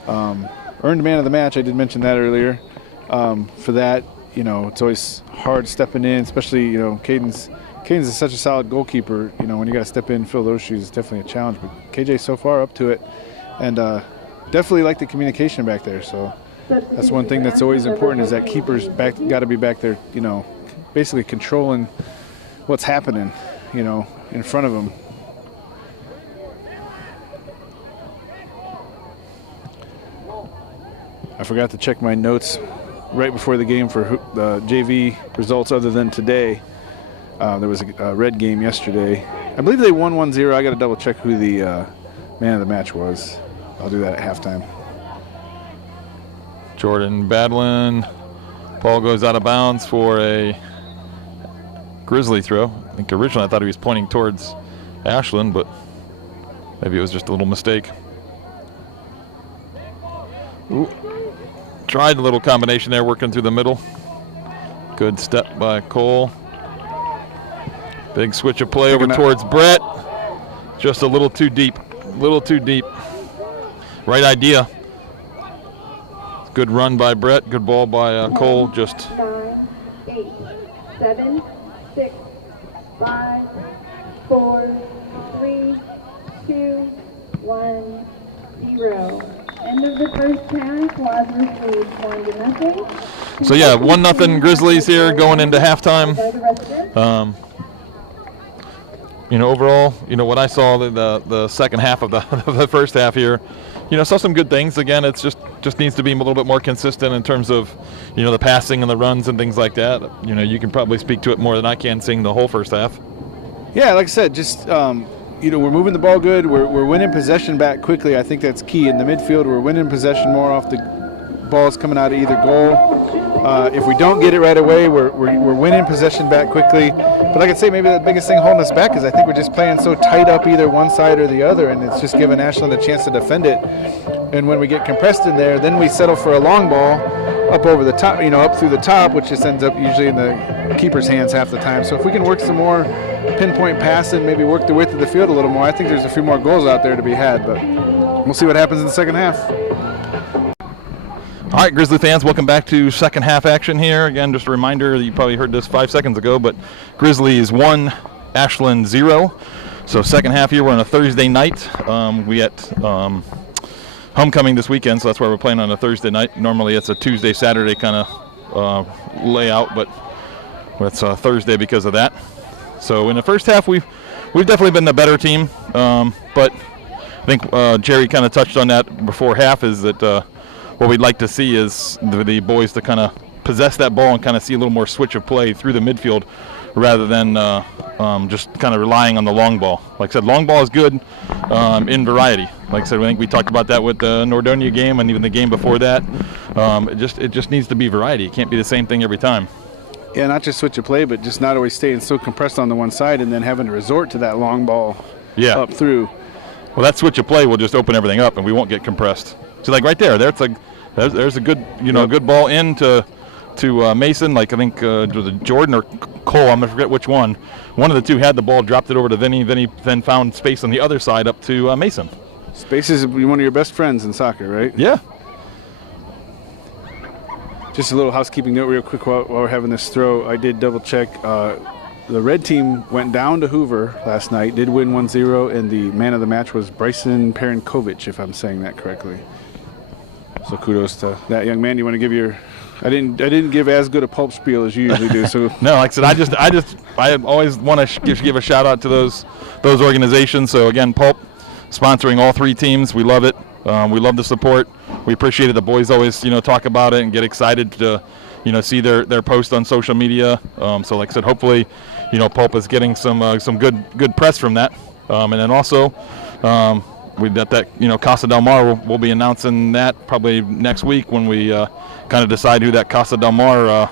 Earned man of the match. I did mention that earlier. For that, you know, it's always hard stepping in, especially, you know, Caden's is such a solid goalkeeper. You know, when you got to step in and fill those shoes, it's definitely a challenge. But KJ so far up to it, and definitely like the communication back there. So that's one thing that's always important, is that keepers got to be back there, you know, basically controlling what's happening, you know, in front of them. I forgot to check my notes right before the game for the JV results other than today. There was a red game yesterday. I believe they won 1-0. I got to double check who the man of the match was. I'll do that at halftime. Jordan Badlin. Ball goes out of bounds for a Grizzly throw. I think originally I thought he was pointing towards Ashland, but maybe it was just a little mistake. Ooh. Tried a little combination there, working through the middle. Good step by Cole. Big switch of play over towards Brett. Just a little too deep. Right idea. Good run by Brett. Good ball by Cole. Just 9, 8, 7, 6, 5, 4, 3, 2, 1, 0. End of the first half. Wadsworth leads 1-0. so yeah, 1-0 Grizzlies here going into halftime. You know, overall, you know what I saw the second half of the first half here. You know, saw some good things. Again, it's just needs to be a little bit more consistent in terms of, you know, the passing and the runs and things like that. You know, you can probably speak to it more than I can, seeing the whole first half. Yeah, like I said, just you know, we're moving the ball good. We're winning possession back quickly. I think that's key in the midfield. We're winning possession more off the balls coming out of either goal. If we don't get it right away, we're winning possession back quickly. But like I say, maybe the biggest thing holding us back is I think we're just playing so tight up either one side or the other, and it's just giving Ashland a chance to defend it. And when we get compressed in there, then we settle for a long ball up over the top, you know, up through the top, which just ends up usually in the keeper's hands half the time. So if we can work some more pinpoint passing, maybe work the width of the field a little more, I think there's a few more goals out there to be had. But we'll see what happens in the second half. All right, Grizzly fans, welcome back to second half action here. Again, just a reminder, you probably heard this 5 seconds ago, but Grizzlies 1, Ashland 0. So second half here, we're on a Thursday night. We at homecoming this weekend, so that's why we're playing on a Thursday night. Normally it's a Tuesday, Saturday kind of layout, but it's Thursday because of that. So in the first half, we've definitely been the better team, but I think Jerry kind of touched on that before half, is that what we'd like to see is the boys to kind of possess that ball and kind of see a little more switch of play through the midfield rather than just kind of relying on the long ball. Like I said, long ball is good in variety. Like I said, I think we talked about that with the Nordonia game and even the game before that. It just needs to be variety. It can't be the same thing every time. Yeah, not just switch of play, but just not always staying so compressed on the one side and then having to resort to that long ball up through. Well, that switch of play will just open everything up and we won't get compressed. So like right there, there's a good, you know, good ball in to Mason. Like I think was it Jordan or Cole, I'm gonna forget which one. One of the two had the ball, dropped it over to Vinny. Vinny then found space on the other side up to Mason. Space is one of your best friends in soccer, right? Yeah. Just a little housekeeping note real quick while we're having this throw. I did double check. The red team went down to Hoover last night, did win 1-0, and the man of the match was Bryson Perenkovich, if I'm saying that correctly. So kudos to that young man. You want to give your? I didn't give as good a pulp spiel as you usually do. So no, like I said, I always want to give a shout out to those organizations. So again, Pulp sponsoring all three teams. We love it. We love the support. we appreciate it. The boys always, talk about it and get excited to, see their post on social media. So like I said, hopefully, Pulp is getting some good press from that. And then also, we've got that, Casa Del Mar. We'll be announcing that probably next week when we kind of decide who that Casa Del Mar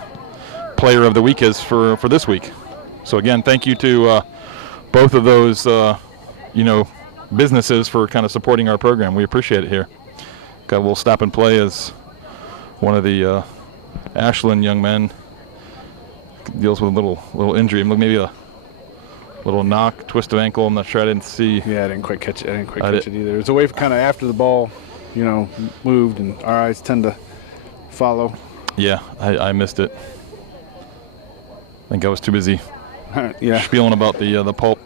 player of the week is for this week. So again, thank you to both of those, businesses for kind of supporting our program. We appreciate it here. Got a little stop and play as one of the Ashland young men deals with a little injury. Maybe a little knock, twist of ankle. I'm not sure. I didn't see. Yeah, I didn't quite catch it. It either. It was away kind of after the ball, moved, and our eyes tend to follow. Yeah, I missed it. I think I was too busy yeah. spieling about the Pulp.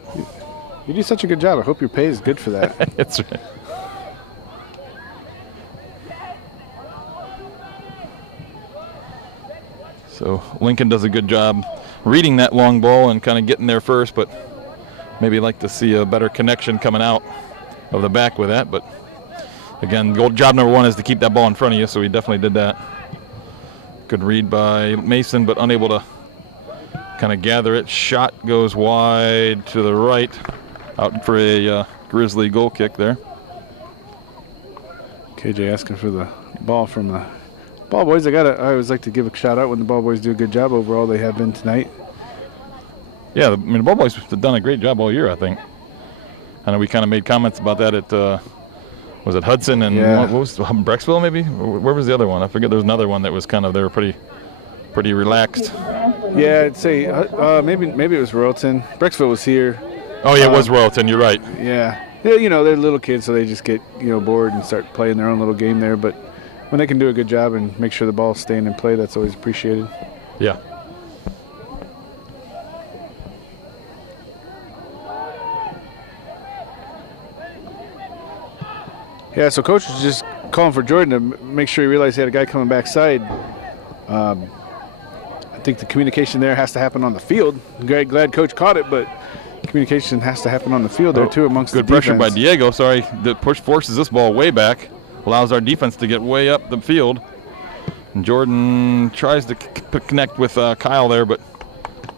You do such a good job. I hope your pay is good for that. That's right. So Lincoln does a good job reading that long ball and kind of getting there first, but maybe like to see a better connection coming out of the back with that. But again, job number one is to keep that ball in front of you, so he definitely did that. Good read by Mason, but unable to kind of gather it. Shot goes wide to the right, out for a Grizzly goal kick there. KJ asking for the ball from the ball boys. I always like to give a shout out when the ball boys do a good job overall. They have been tonight. Yeah, the ball boys have done a great job all year, I think. I know we kind of made comments about that at was it Hudson and what was Brecksville maybe? Where was the other one? I forget. There was another one that was kind of, they were pretty relaxed. Yeah, I'd say maybe it was Royalton. Brecksville was here. Oh yeah, it was Royalton. You're right. Yeah, they're little kids, so they just get bored and start playing their own little game there. But when they can do a good job and make sure the ball's staying in play, that's always appreciated. Yeah. Yeah, so coach was just calling for Jordan to make sure he realized he had a guy coming backside. I think the communication there has to happen on the field. Glad coach caught it, but communication has to happen on the field there too amongst the defense. Good pressure by Diego. Sorry, the push forces this ball way back, allows our defense to get way up the field. And Jordan tries to connect with Kyle there, but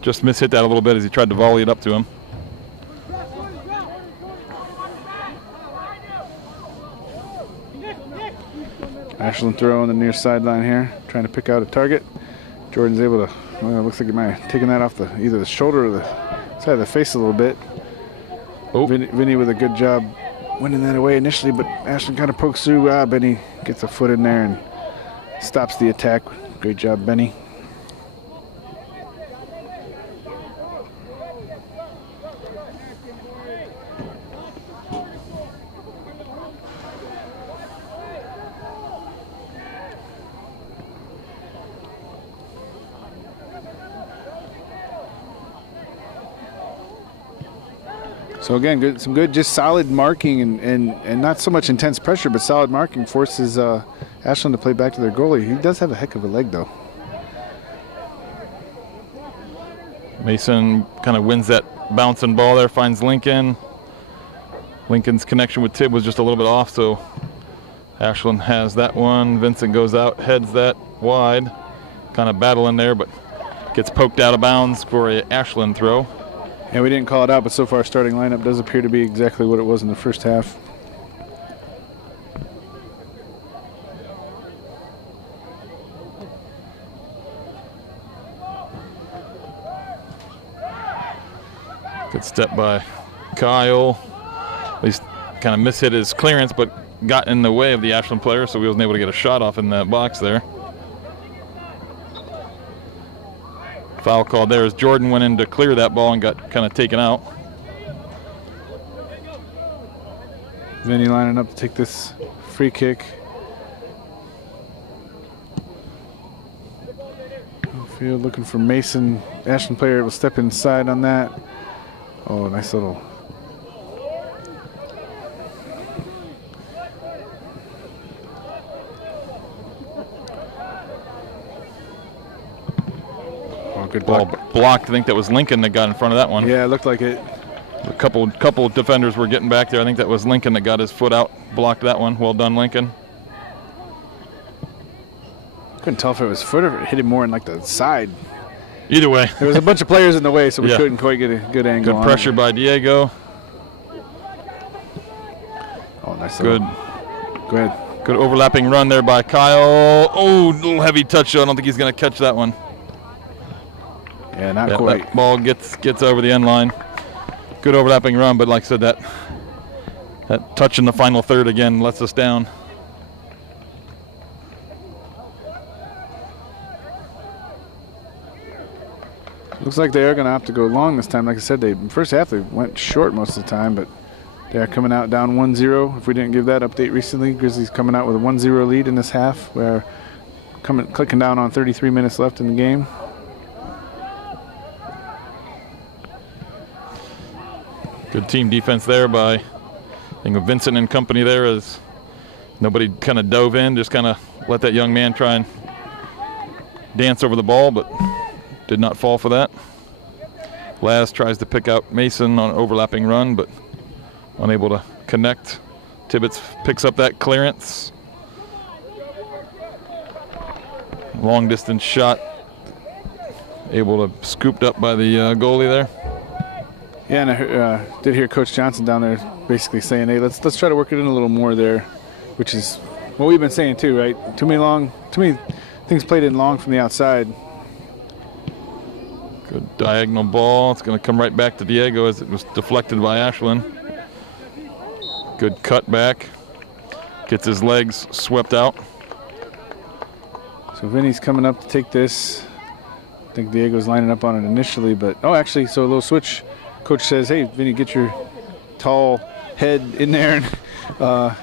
just mishit that a little bit as he tried to volley it up to him. Ashland throw on the near sideline here, trying to pick out a target. Jordan's able to, well, it looks like he might have taken that off either the shoulder or the side of the face a little bit. Oh. Vinny with a good job winning that away initially, but Ashland kind of pokes through. Benny gets a foot in there and stops the attack. Great job, Benny. So again, some good, just solid marking and not so much intense pressure, but solid marking forces Ashland to play back to their goalie. He does have a heck of a leg, though. Mason kind of wins that bouncing ball there, finds Lincoln. Lincoln's connection with Tibb was just a little bit off, so Ashland has that one. Vincent goes out, heads that wide, kind of battling there, but gets poked out of bounds for a Ashland throw. And we didn't call it out, but so far our starting lineup does appear to be exactly what it was in the first half. Good step by Kyle. At least kind of mishit his clearance, but got in the way of the Ashland player, so he wasn't able to get a shot off in that box there. Foul called there as Jordan went in to clear that ball and got kind of taken out. Vinny lining up to take this free kick. Field looking for Mason. Ashland player will step inside on that. Oh, nice little. Good ball block. Blocked. I think that was Lincoln that got in front of that one. Yeah, it looked like it. A couple defenders were getting back there. I think that was Lincoln that got his foot out, blocked that one. Well done, Lincoln. Couldn't tell if it was foot or if it hit him more in like the side. Either way. There was a bunch of players in the way, so we Yeah. couldn't quite get a good angle. Good pressure by Diego. Oh, nice. Good. Go ahead. Good overlapping run there by Kyle. Oh, little heavy touch. I don't think he's going to catch that one. Yeah, not Yeah, quite. that ball gets over the end line. Good overlapping run, but like I said, that touch in the final third again lets us down. Looks like they are going to have to go long this time. Like I said, first half they went short most of the time, but they are coming out down 1-0. If we didn't give that update recently, Grizzlies coming out with a 1-0 lead in this half. We're clicking down on 33 minutes left in the game. Good team defense there by, I think, Vincent and company there, as nobody kind of dove in, just kind of let that young man try and dance over the ball, but did not fall for that. Laz tries to pick out Mason on an overlapping run, but unable to connect. Tibbetts picks up that clearance. Long distance shot, able to scooped up by the goalie there. Yeah, and I did hear Coach Johnson down there basically saying, hey, let's try to work it in a little more there, which is what we've been saying too, right? Too many things played in long from the outside. Good diagonal ball. It's going to come right back to Diego as it was deflected by Ashland. Good cut back. Gets his legs swept out. So Vinny's coming up to take this. I think Diego's lining up on it initially, but actually, so a little switch. Coach says, hey, Vinny, get your tall head in there. I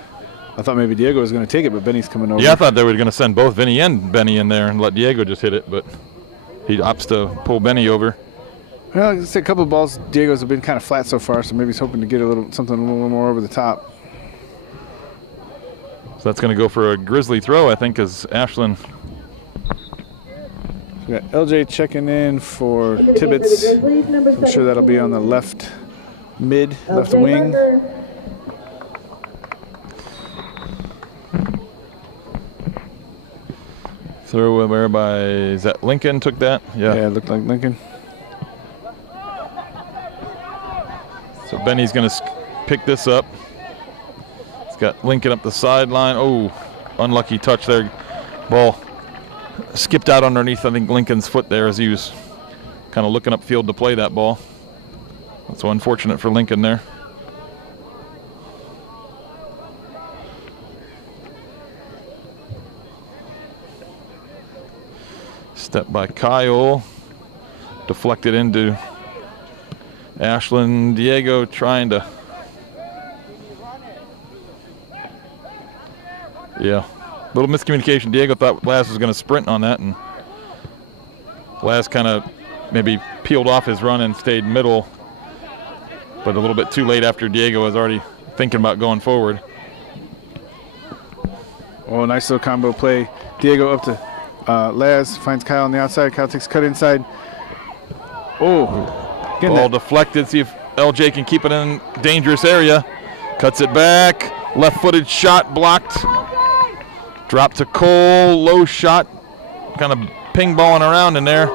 thought maybe Diego was going to take it, but Benny's coming over. Yeah, I thought they were going to send both Vinny and Benny in there and let Diego just hit it, but he opts to pull Benny over. Well, I'd say a couple of balls, Diego's have been kind of flat so far, so maybe he's hoping to get something a little more over the top. So that's going to go for a Grizzly throw, I think, as Ashland. We got LJ checking in for Tibbetts. I'm sure that'll be on the left wing. Throw whereby, is that Lincoln took that? Yeah, it looked like Lincoln. So Benny's going to pick this up. He's got Lincoln up the sideline. Oh, unlucky touch there. Ball skipped out underneath, I think, Lincoln's foot there as he was kind of looking upfield to play that ball. That's so unfortunate for Lincoln there. Step by Kyle. Deflected into Ashland. Diego trying to. Yeah. Little miscommunication. Diego thought Laz was going to sprint on that, and Laz kind of maybe peeled off his run and stayed middle, but a little bit too late after Diego was already thinking about going forward. Oh, nice little combo play. Diego up to Laz, finds Kyle on the outside. Kyle takes a cut inside. Oh, ball deflected. See if LJ can keep it in dangerous area. Cuts it back. Left-footed shot blocked. Drop to Cole, low shot, kind of ping-balling around in there.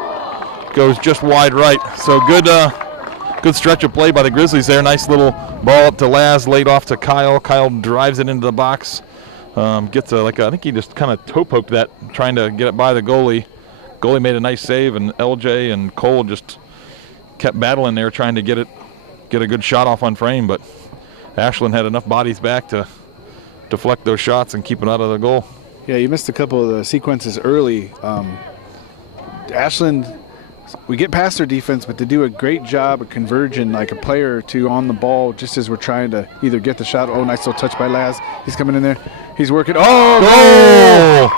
Goes just wide right. So good stretch of play by the Grizzlies there. Nice little ball up to Laz, laid off to Kyle. Kyle drives it into the box. Gets I think he just kind of toe poked that, trying to get it by the goalie. Goalie made a nice save, and LJ and Cole just kept battling there, trying to get a good shot off on frame. But Ashland had enough bodies back to deflect those shots and keep it out of the goal. Yeah, you missed a couple of the sequences early. Ashland, we get past their defense, but they do a great job of converging like a player or two on the ball just as we're trying to either get the shot. Oh, nice little touch by Laz. He's coming in there. He's working. Oh, goal!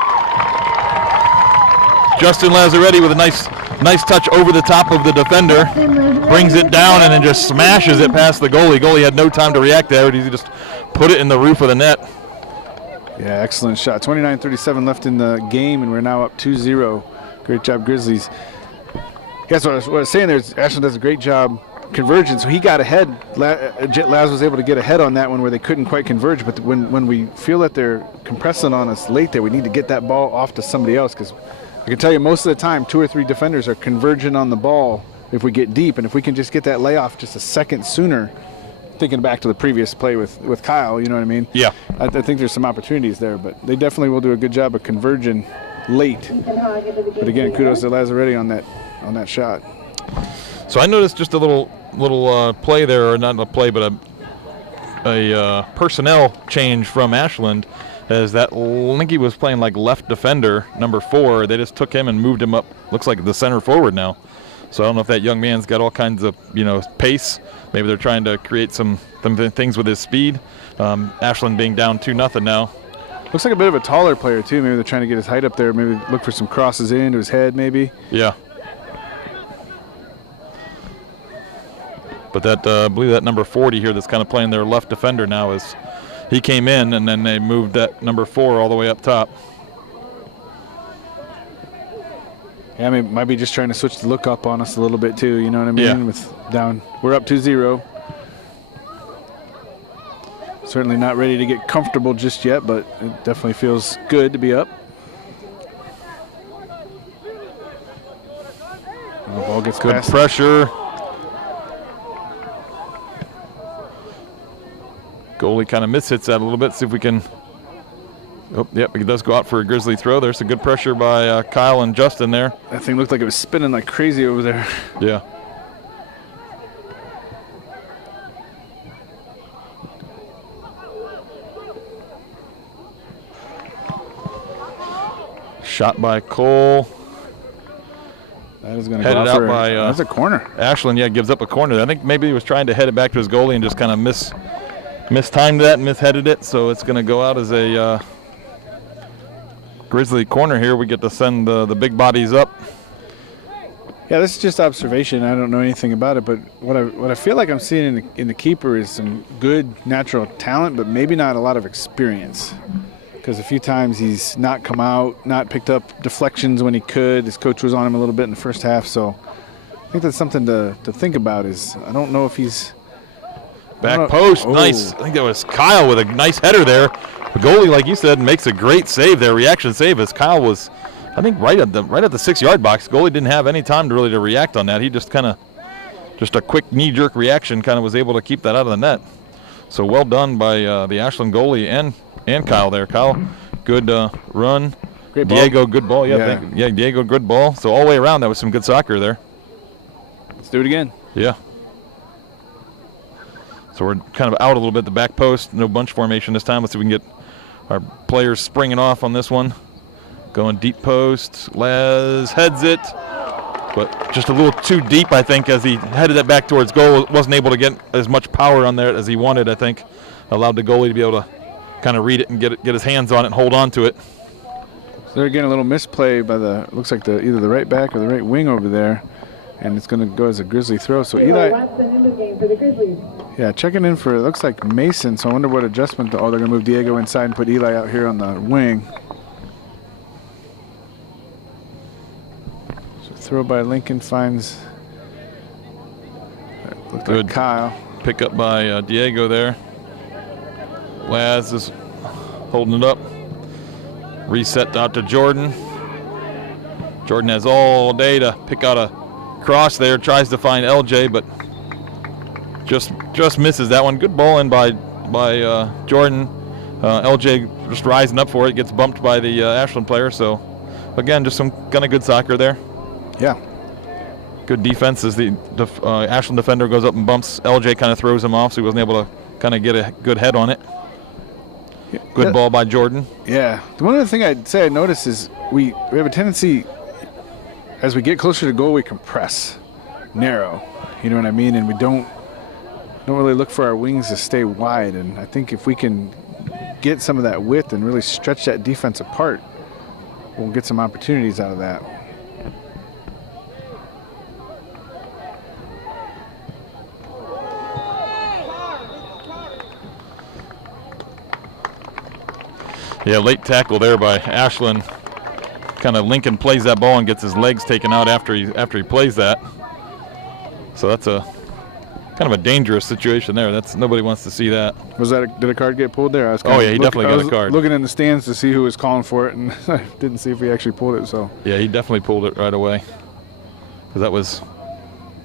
Justin Lazzaretti with a nice touch over the top of the defender. Brings it down and then just smashes it past the goalie. Goalie had no time to react there. He just put it in the roof of the net. Yeah, excellent shot. 29:37 left in the game, and we're now up 2-0. Great job, Grizzlies. Guess what I was saying there is Ashland does a great job conversion, so he got ahead. Laz was able to get ahead on that one where they couldn't quite converge, but when we feel that they're compressing on us late there, we need to get that ball off to somebody else, because I can tell you most of the time 2 or 3 defenders are converging on the ball if we get deep, and if we can just get that layoff just a second sooner, thinking back to the previous play with Kyle, you know what I mean? Yeah. I think there's some opportunities there, but they definitely will do a good job of converging late. But again, kudos to Lazzaretti on that shot. So I noticed just a little play there, or not a play, but a personnel change from Ashland, as that Linky was playing like left defender, number 4. They just took him and moved him up. Looks like the center forward now. So I don't know if that young man's got all kinds of pace. Maybe they're trying to create some things with his speed. Ashland being down 2-0 now. Looks like a bit of a taller player too. Maybe they're trying to get his height up there. Maybe look for some crosses into his head. Maybe. Yeah. But that I believe that number 40 here that's kind of playing their left defender now, is he came in and then they moved that number 4 all the way up top. Yeah, I mean, might be just trying to switch the look up on us a little bit too. You know what I mean? Yeah. We're up 2-0. Certainly not ready to get comfortable just yet, but it definitely feels good to be up. The ball gets good past pressure. Goalie kind of mishits that a little bit. See if we can. Oh, yep, it does go out for a Grizzly throw. There's some good pressure by Kyle and Justin there. That thing looked like it was spinning like crazy over there. Yeah. Shot by Cole. That is going to headed go out by that's a corner. Ashland, gives up a corner. I think maybe he was trying to head it back to his goalie and just kind of mistimed that and misheaded it. So it's going to go out as a Grizzly corner here. We get to send the big bodies up. Yeah, this is just observation. I don't know anything about it, but what I feel like I'm seeing in the keeper is some good natural talent, but maybe not a lot of experience. Because a few times he's not come out, not picked up deflections when he could. His coach was on him a little bit in the first half, so I think that's something to think about. Is I don't know if he's back post. Oh. Nice. I think that was Kyle with a nice header there. The goalie, like you said, makes a great save there, reaction save, as Kyle was, I think, right at the 6-yard box. Goalie didn't have any time to react on that. He just kind of, just a quick knee-jerk reaction, kind of was able to keep that out of the net. So well done by the Ashland goalie and Kyle there. Kyle, good run. Great ball. Diego, good ball. Diego, good ball. So all the way around, that was some good soccer there. Let's do it again. Yeah. So we're kind of out a little bit, the back post. No bunch formation this time. Let's see if we can get our players springing off on this one. Going deep post. Laz heads it. But just a little too deep, I think, as he headed it back towards goal. Wasn't able to get as much power on there as he wanted, I think. Allowed the goalie to be able to kind of read it and get his hands on it and hold on to it. So they're getting a little misplay by looks like either the right back or the right wing over there. And it's going to go as a Grizzly throw. So Eli. Yeah, checking in for, it looks like Mason. So I wonder what adjustment. Oh, they're going to move Diego inside and put Eli out here on the wing. So throw by Lincoln finds. Looked good. Like Kyle. Pick up by Diego there. Laz is holding it up. Reset out to Jordan. Jordan has all day to pick out a cross there. Tries to find LJ, but just misses that one. Good ball in by Jordan. LJ just rising up for it. Gets bumped by the Ashland player. So again, just some kind of good soccer there. Yeah. Good defense as the Ashland defender goes up and bumps. LJ kind of throws him off, so he wasn't able to kind of get a good head on it. Good ball by Jordan. Yeah. One other thing I'd say I noticed is we have a tendency, as we get closer to goal, we compress, narrow. You know what I mean? And we don't really look for our wings to stay wide. And I think if we can get some of that width and really stretch that defense apart, we'll get some opportunities out of that. Yeah, late tackle there by Ashland. Kind of Lincoln plays that ball and gets his legs taken out after he plays that. So that's a kind of a dangerous situation there. That's nobody wants to see that. Did a card get pulled there? I was He definitely got a card. Looking in the stands to see who was calling for it, and I didn't see if he actually pulled it. So yeah, he definitely pulled it right away, because that was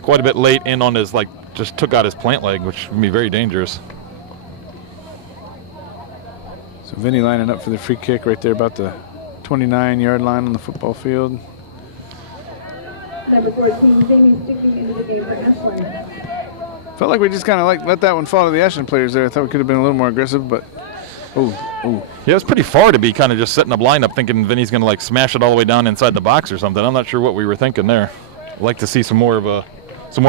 quite a bit late in on his, like, just took out his plant leg, which would be very dangerous. So Vinny lining up for the free kick right there about the 29-yard line on the football field. Number 14, Jamie Stickney into the game for Ashland. Felt like we just kind of let that one fall to the Ashland players there. I thought we could have been a little more aggressive, but yeah, it was pretty far to be kind of just setting up lineup thinking Vinny's going to, like, smash it all the way down inside the box or something. I'm not sure what we were thinking there. I'd like to see some more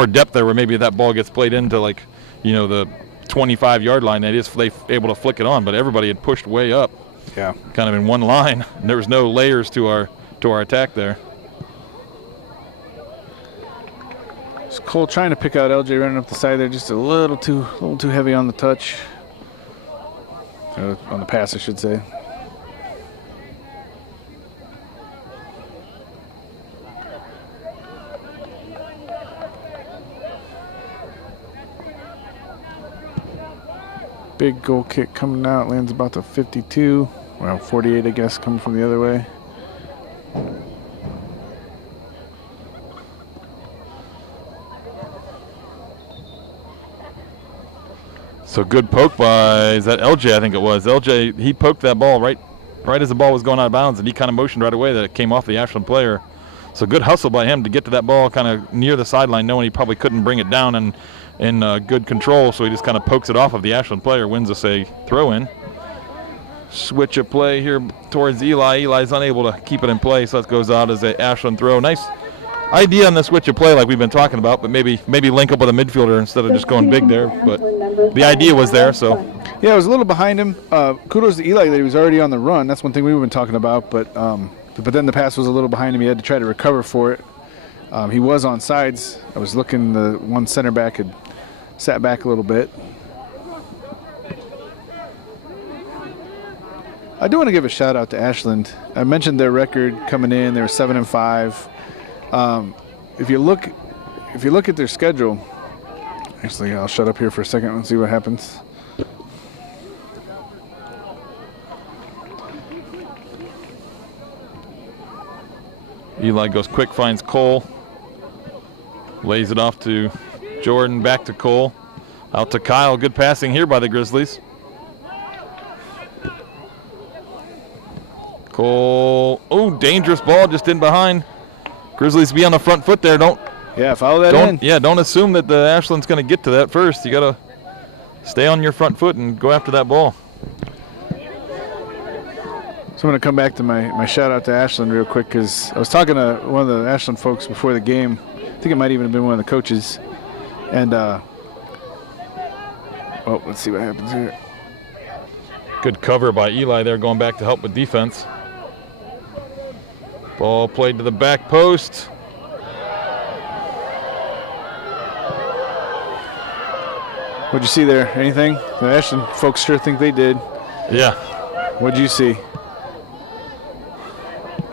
depth there, where maybe that ball gets played into, like, you know, the 25-yard line. They able to flick it on, but everybody had pushed way up. Yeah, kind of in one line. And there was no layers to our attack there. It's Cole trying to pick out LJ running up the side there, just a little too heavy on the touch, on the pass, I should say. Big goal kick coming out, lands about the 52. Well, 48, I guess, coming from the other way. So good poke by, is that LJ? I think it was. LJ, he poked that ball right as the ball was going out of bounds, and he kind of motioned right away that it came off the Ashland player. So good hustle by him to get to that ball kind of near the sideline, knowing he probably couldn't bring it down and in good control, so he just kind of pokes it off of the Ashland player, wins us a throw-in. Switch of play here towards Eli. Eli's unable to keep it in place, so that goes out as a Ashland throw. Nice idea on the switch of play like we've been talking about, but maybe link up with a midfielder instead of just going big there. But the idea was there, so. Yeah, it was a little behind him. Kudos to Eli that he was already on the run. That's one thing we've been talking about, but then the pass was a little behind him. He had to try to recover for it. He was on sides. I was looking, the one center back had sat back a little bit. I do want to give a shout out to Ashland. I mentioned their record coming in. They were 7-5. If you look at their schedule, actually, I'll shut up here for a second and see what happens. Eli goes quick, finds Cole, lays it off to Jordan, back to Cole, out to Kyle. Good passing here by the Grizzlies. Cole, dangerous ball just in behind. Grizzlies be on the front foot there. Follow that in. Yeah, don't assume that the Ashland's going to get to that first. You got to stay on your front foot and go after that ball. So I'm going to come back to my shout out to Ashland real quick, because I was talking to one of the Ashland folks before the game. I think it might even have been one of the coaches. And, let's see what happens here. Good cover by Eli there, going back to help with defense. Ball played to the back post. What'd you see there? Anything? The Ashland folks sure think they did. Yeah. What'd you see?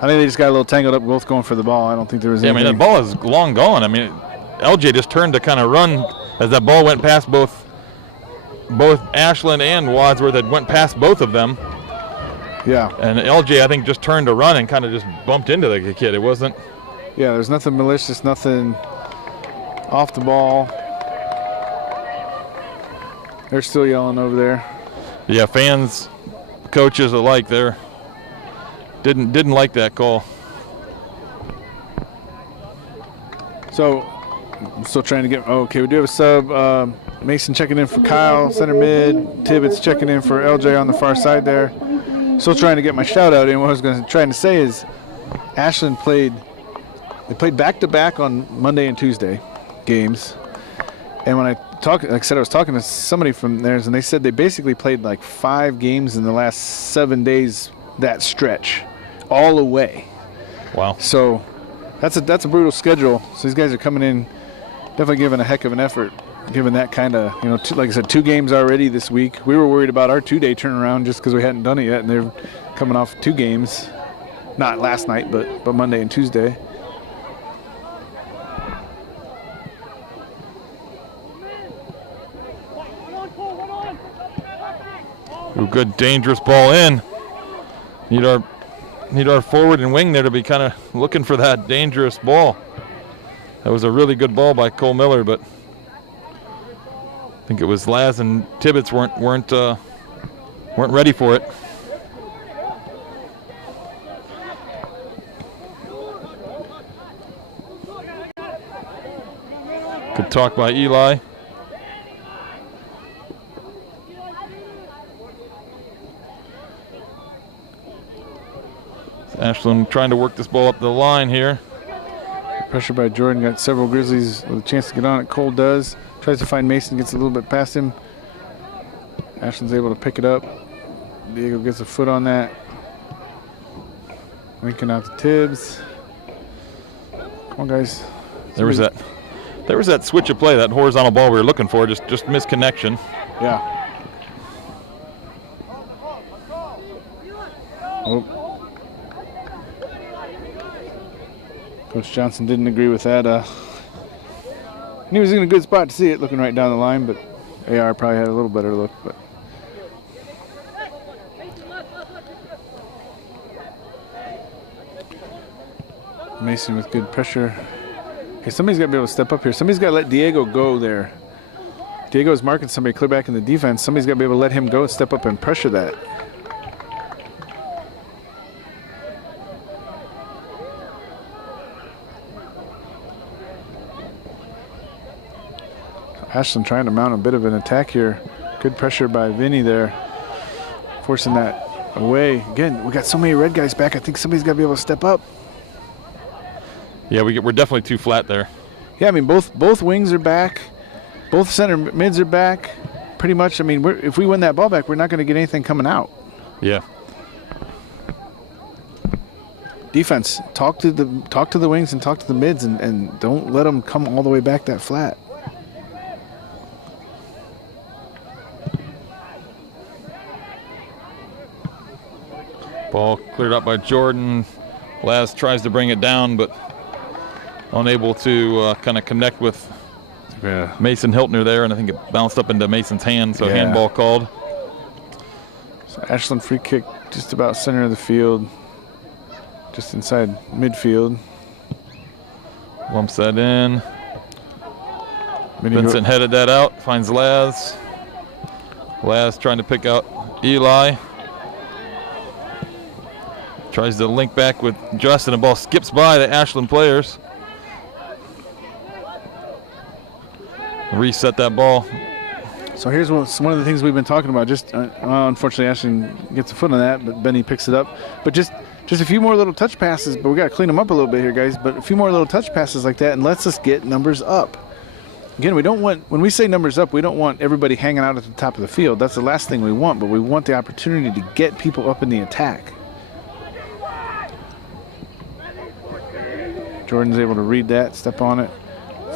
I think they just got a little tangled up, both going for the ball. I don't think there was anything. I mean, that ball is long gone. I mean, LJ just turned to kind of run as that ball went past both Ashland and Wadsworth. Had went past both of them. Yeah. And LJ, I think, just turned to run and kind of just bumped into the kid. It wasn't. Yeah, there's nothing malicious, nothing off the ball. They're still yelling over there. Yeah, fans, coaches alike, they're didn't like that call. So I'm still trying to get. Okay, we do have a sub. Mason checking in for Kyle, center mid. Tibbetts checking in for LJ on the far side there. Still trying to get my shout out in. What I was trying to say is, Ashland played back to back on Monday and Tuesday games, and when I said I was talking to somebody from theirs, and they said they basically played like 5 games in the last 7 days, that stretch, all away. Wow. So that's a brutal schedule. So these guys are coming in, definitely giving a heck of an effort, given that kind of, like I said, 2 games already this week. We were worried about our 2-day turnaround just because we hadn't done it yet, and they're coming off 2 games, not last night, but Monday and Tuesday. Ooh, good dangerous ball in. Need our forward and wing there to be kind of looking for that dangerous ball. That was a really good ball by Cole Miller, but I think it was Laz and Tibbetts weren't ready for it. Good talk by Eli. Ashland trying to work this ball up the line here. Pressure by Jordan, got several Grizzlies with a chance to get on it. Cole does. Tries to find Mason, gets a little bit past him. Ashland's able to pick it up. Diego gets a foot on that. Winking out to Tibbs. Come on, guys. There was that switch of play, that horizontal ball we were looking for, just misconnection. Yeah. Oh. Coach Johnson didn't agree with that. He was in a good spot to see it, looking right down the line, but AR probably had a little better look. But Mason with good pressure. Okay, somebody's got to be able to step up here. Somebody's got to let Diego go there. Diego's marking somebody clear back in the defense. Somebody's got to be able to let him go and step up and pressure that. Ashland trying to mount a bit of an attack here. Good pressure by Vinny there, forcing that away. Again, we got so many red guys back. I think somebody's got to be able to step up. Yeah, we're definitely too flat there. Yeah, I mean, both wings are back. Both center mids are back. Pretty much, I mean, if we win that ball back, we're not going to get anything coming out. Yeah. Defense, talk to the wings and talk to the mids and don't let them come all the way back that flat. Ball cleared up by Jordan. Laz tries to bring it down, but unable to kind of connect with Mason Hiltner there, and I think it bounced up into Mason's hand, so handball called. So Ashland free kick just about center of the field, just inside midfield. Lumps that in. Vincent headed that out, finds Laz. Laz trying to pick out Eli. Tries to link back with Justin. The ball skips by the Ashland players. Reset that ball. So here's one of the things we've been talking about. Just unfortunately, Ashland gets a foot on that, but Benny picks it up. But just a few more little touch passes. But we got to clean them up a little bit here, guys. But a few more little touch passes like that, and lets us get numbers up. Again, we don't want, when we say numbers up, we don't want everybody hanging out at the top of the field. That's the last thing we want. But we want the opportunity to get people up in the attack. Jordan's able to read that, step on it,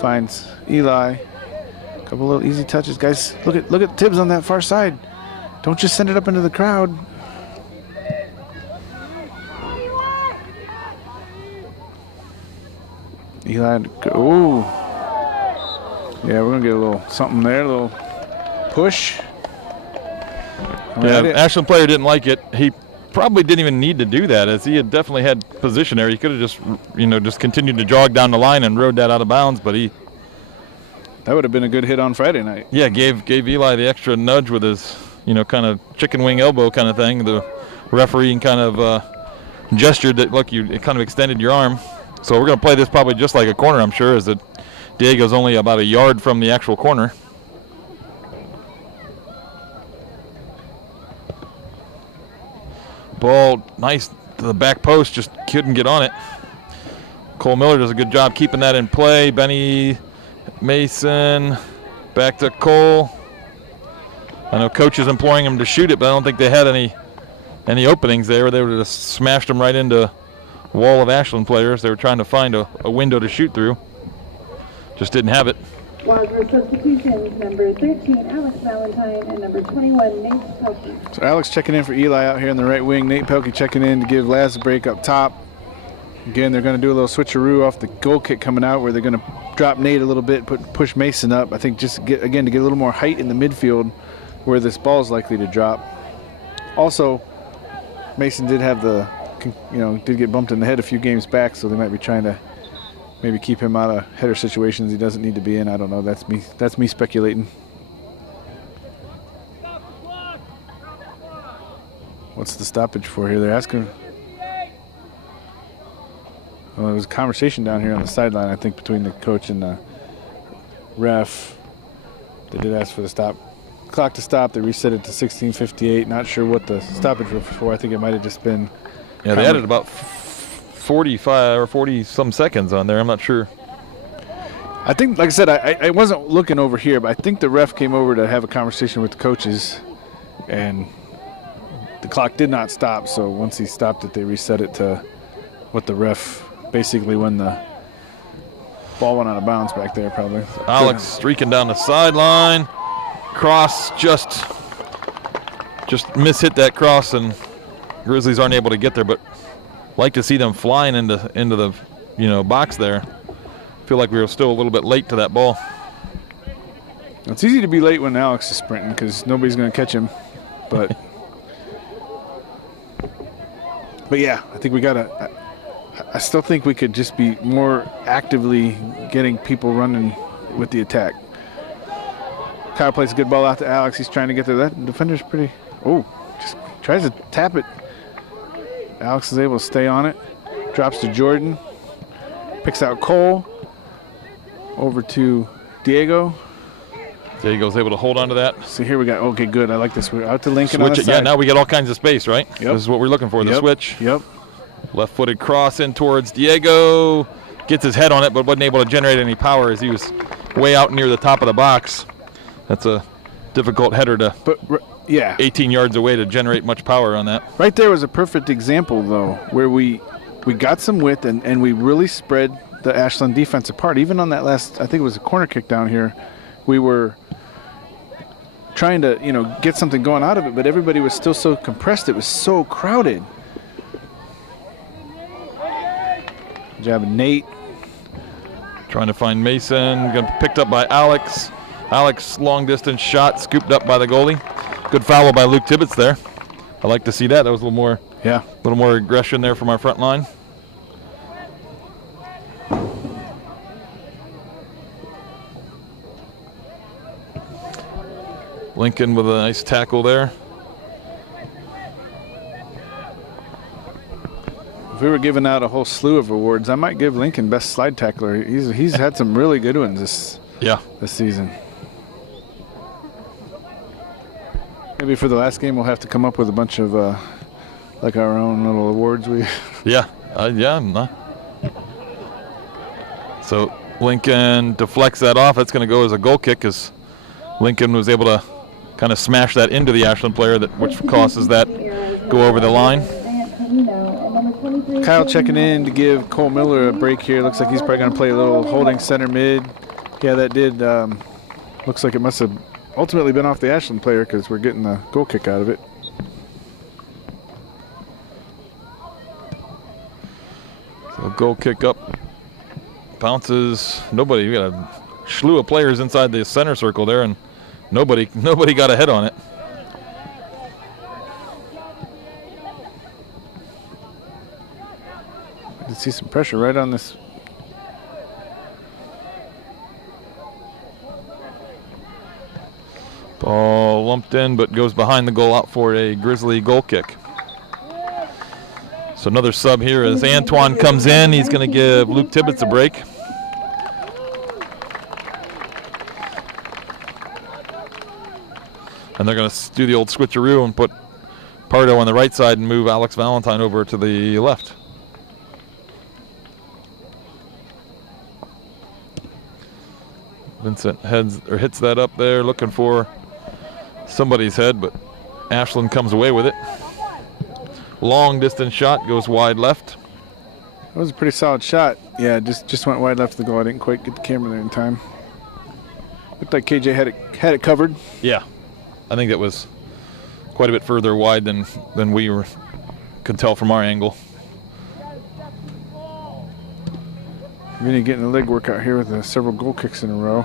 finds Eli. A couple little easy touches, guys. Look at Tibbs on that far side. Don't just send it up into the crowd. Eli, ooh. Yeah, we're gonna get a little something there, a little push. Yeah, Ashland player didn't like it. He probably didn't even need to do that, as he had definitely had position there. He could have just continued to jog down the line and rode that out of bounds, but that would have been a good hit on Friday night. Yeah, gave Eli the extra nudge with his, kind of chicken wing elbow kind of thing. The referee kind of gestured that, look, it kind of extended your arm. So we're going to play this probably just like a corner, I'm sure, as that Diego's only about a yard from the actual corner. Ball nice to the back post, just couldn't get on it. Cole Miller does a good job keeping that in play. Benny, Mason, back to Cole. I know coach is imploring him to shoot it, but I don't think they had any openings there. They would have just smashed him right into a wall of Ashland players. They were trying to find a window to shoot through. Just didn't have it. Wadsworth substitutions, number 13, Alex Valentine, and number 21, Nate Pelkey. So Alex checking in for Eli out here in the right wing. Nate Pelkey checking in to give Laz a break up top. Again, they're going to do a little switcheroo off the goal kick coming out, where they're going to drop Nate a little bit, push Mason up. I think just to get a little more height in the midfield where this ball is likely to drop. Also, Mason did have did get bumped in the head a few games back, so they might be trying to maybe keep him out of header situations he doesn't need to be in. I don't know. That's me speculating. What's the stoppage for here? They're asking. Well, there was a conversation down here on the sideline, I think, between the coach and the ref. They did ask for the clock to stop. They reset it to 16:58. Not sure what the stoppage was for. I think it might have just been. Yeah, they added about 45 or 40 some seconds on there. I'm not sure. I think, like I said, I wasn't looking over here, but I think the ref came over to have a conversation with the coaches, and the clock did not stop. So once he stopped it, they reset it to what the ref basically when the ball went out of bounds back there, probably. Alex streaking down the sideline. Cross just mishit that cross, and Grizzlies aren't able to get there, but like to see them flying into the box there. Feel like we were still a little bit late to that ball. It's easy to be late when Alex is sprinting because nobody's going to catch him, but yeah, I think we got to. I still think we could just be more actively getting people running with the attack. Kyle plays a good ball out to Alex. He's trying to get there. That defender's pretty. Oh, just tries to tap it. Alex is able to stay on it. Drops to Jordan. Picks out Cole. Over to Diego. Diego's able to hold on to that. So here we got. Okay, good. I like this. We're out to Lincoln Switch on the it. side. Yeah, now we get all kinds of space, right? Yep. This is what we're looking for, the switch. Yep. Left-footed cross in towards Diego. Gets his head on it, but wasn't able to generate any power as he was way out near the top of the box. That's a difficult header to 18 yards away to generate much power on that. Right there was a perfect example, though, where we got some width and we really spread the Ashland defense apart. Even on that last, I think it was a corner kick down here, we were trying to, get something going out of it, but everybody was still so compressed. It was so crowded. Good job of Nate. Trying to find Mason. Picked up by Alex. Alex, long distance shot, scooped up by the goalie. Good foul by Luke Tibbetts there. I like to see that. That was a little more aggression there from our front line. Lincoln with a nice tackle there. If we were giving out a whole slew of awards, I might give Lincoln best slide tackler. He's had some really good ones this season. Maybe for the last game we'll have to come up with a bunch of like our own little awards. So Lincoln deflects that off. That's going to go as a goal kick as Lincoln was able to kind of smash that into the Ashland player, which causes that go over the line. Kyle checking in to give Cole Miller a break here. Looks like he's probably going to play a little holding center mid. Yeah, that did. Looks like it must have ultimately been off the Ashland player because we're getting the goal kick out of it. So goal kick up. Bounces. Nobody. We got a slew of players inside the center circle there, and nobody got a head on it. I see some pressure right on this. Ball lumped in, but goes behind the goal out for a Grizzly goal kick. So another sub here as Antoine comes in. He's going to give Luke Tibbetts a break. And they're going to do the old switcheroo and put Pardo on the right side and move Alex Valentine over to the left. Vincent hits that up there, looking for somebody's head, but Ashland comes away with it. Long distance shot, goes wide left. That was a pretty solid shot. Yeah, just went wide left of the goal. I didn't quite get the camera there in time. Looked like KJ had it covered. Yeah, I think that was quite a bit further wide than we could tell from our angle. Really getting a leg workout here with several goal kicks in a row.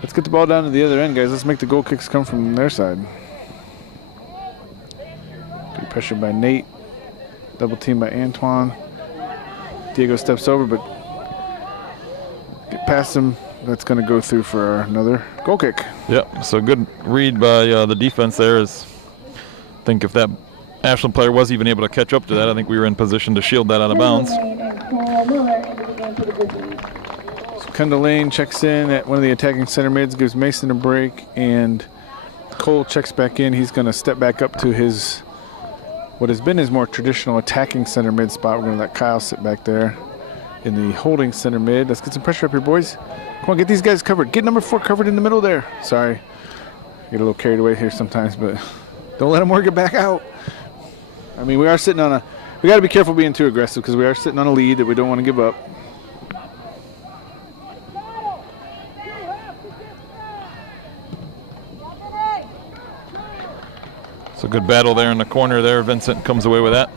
Let's get the ball down to the other end, guys. Let's make the goal kicks come from their side. Pressure by Nate. Double team by Antoine. Diego steps over, but get past him. That's going to go through for another goal kick. Yep, so good read by the defense there. I think if that Ashland player was even able to catch up to that, I think we were in position to shield that out of bounds. So Kendall Lane checks in at one of the attacking center mids, gives Mason a break, and Cole checks back in. He's going to step back up to his, what has been his more traditional attacking center mid spot. We're going to let Kyle sit back there in the holding center mid. Let's get some pressure up here, boys. Come on, get these guys covered. Get number 4 covered in the middle there. Sorry. Get a little carried away here sometimes, but don't let them work it back out. I mean, we are sitting on we got to be careful being too aggressive because we are sitting on a lead that we don't want to give up. It's a good battle there in the corner there. Vincent comes away with that.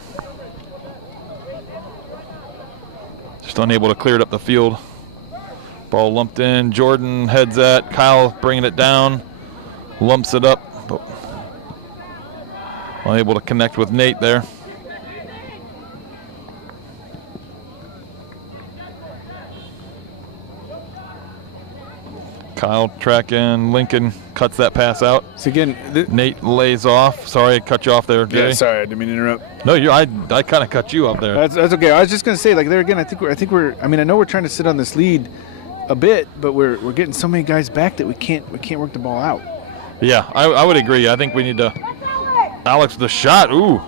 Just unable to clear it up the field. Ball lumped in. Jordan heads at Kyle, bringing it down. Lumps it up, but unable to connect with Nate there. Kyle tracking. Lincoln cuts that pass out. So again, Nate lays off. Sorry, I cut you off there, Jay. Yeah, sorry, I didn't mean to interrupt. No, I kind of cut you off there. That's okay. I was just going to say, like, there again, I think we're. I mean, I know we're trying to sit on this lead a bit, but we're getting so many guys back that we can't work the ball out. Yeah, I would agree. I think we need to. Alex, the shot. Ooh.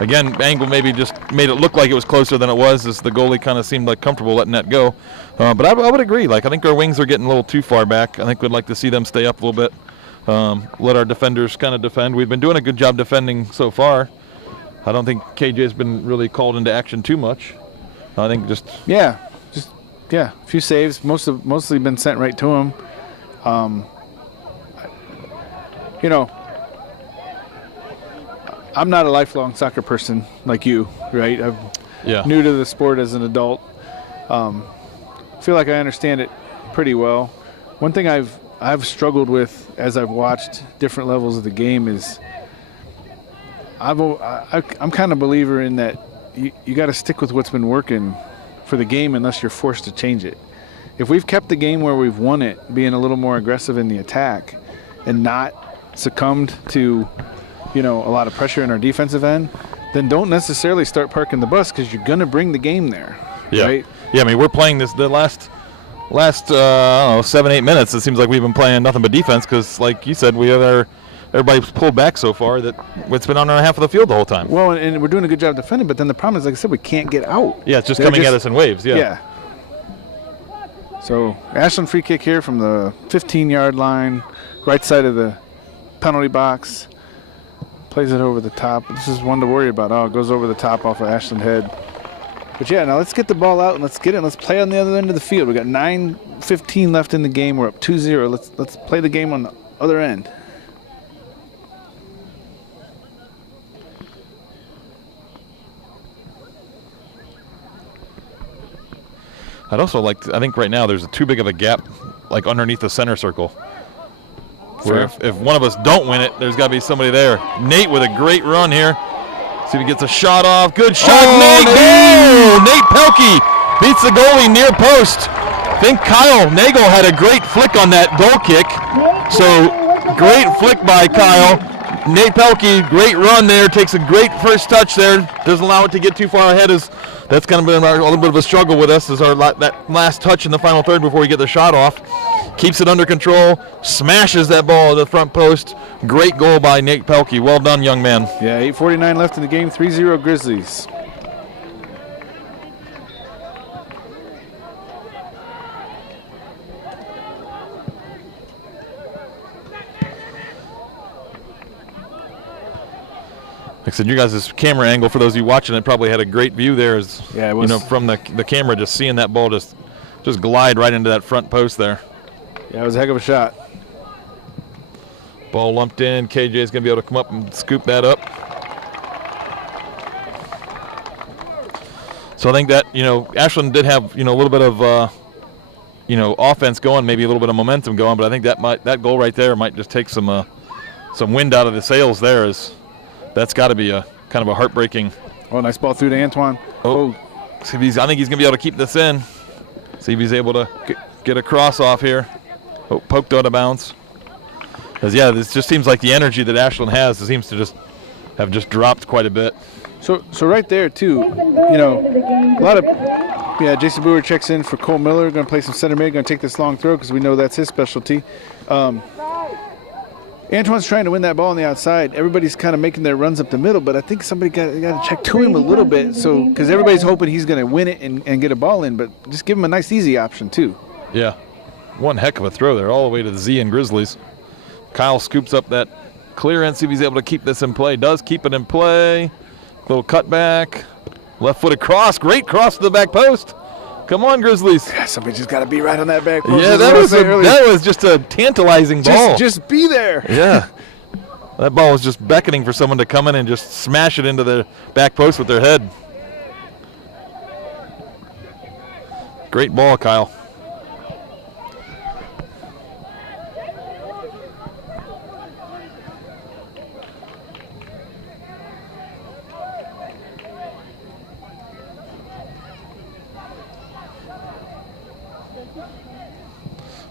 Again, angle maybe just made it look like it was closer than it was, as the goalie kind of seemed like comfortable letting that go. But I would agree. Like, I think our wings are getting a little too far back. I think we'd like to see them stay up a little bit. Let our defenders kind of defend. We've been doing a good job defending so far. I don't think KJ's been really called into action too much. I think just a few saves. Mostly been sent right to him. You know, I'm not a lifelong soccer person like you, right? I'm new to the sport as an adult. Feel like I understand it pretty well. One thing I've struggled with as I've watched different levels of the game is I'm kind of a believer in that you got to stick with what's been working for the game unless you're forced to change it. If we've kept the game where we've won it, being a little more aggressive in the attack and not succumbed to, a lot of pressure in our defensive end, then don't necessarily start parking the bus because you're going to bring the game there. Yeah. Right? Yeah, I mean, we're playing this the last 7-8 minutes. It seems like we've been playing nothing but defense because, like you said, everybody's pulled back so far that it's been on our half of the field the whole time. Well, and we're doing a good job defending, but then the problem is, like I said, we can't get out. Yeah, it's just coming at us in waves. Yeah. So Ashland free kick here from the 15-yard line, right side of the penalty box. Plays it over the top. This is one to worry about. Oh, it goes over the top off of Ashland head. But yeah, now let's get the ball out and let's get it. Let's play on the other end of the field. We got 9:15 left in the game. We're up 2-0. Let's play the game on the other end. I think right now there's too big of a gap, like underneath the center circle. Where if one of us don't win it, there's got to be somebody there. Nate with a great run here. See if he gets a shot off. Good shot, Nate! Goal! Nate Pelkey beats the goalie near post. I think Kyle Nagel had a great flick on that goal kick. So great flick by Kyle. Nate Pelkey, great run there. Takes a great first touch there. Doesn't allow it to get too far ahead. That's going to be a little bit of a struggle with us. Is that last touch in the final third before we get the shot off. Keeps it under control, smashes that ball to the front post. Great goal by Nate Pelkey. Well done, young man. Yeah, 8:49 left in the game, 3-0 Grizzlies. Like I said, you guys' camera angle, for those of you watching it, probably had a great view there. Yeah, it was. From the camera, just seeing that ball just glide right into that front post there. Yeah, it was a heck of a shot. Ball lumped in. KJ is going to be able to come up and scoop that up. So I think that, Ashland did have, a little bit of, offense going, maybe a little bit of momentum going, but I think that goal right there might just take some wind out of the sails there. That's got to be a kind of a heartbreaking. Oh, nice ball through to Antoine. Oh. See if he's, I think he's going to be able to keep this in. See if he's able to get a cross off here. Oh, poked out of bounds. Because, yeah, this just seems like the energy that Ashland has seems to just have dropped quite a bit. So right there, too, you know, a lot of, Jason Brewer checks in for Cole Miller. Going to play some center mid. Going to take this long throw because we know that's his specialty. Antoine's trying to win that ball on the outside. Everybody's kind of making their runs up the middle, but I think somebody got to check to him a little bit. So because everybody's hoping he's going to win it and get a ball in, but just give him a nice, easy option, too. Yeah. One heck of a throw there all the way to the Z and Grizzlies. Kyle scoops up that clearance, see if he's able to keep this in play. Does keep it in play. Little cutback. Left-footed cross. Great cross to the back post. Come on, Grizzlies. Yeah, somebody just got to be right on that back post. Yeah, that was just a tantalizing ball. Just be there. Yeah. That ball was just beckoning for someone to come in and just smash it into the back post with their head. Great ball, Kyle.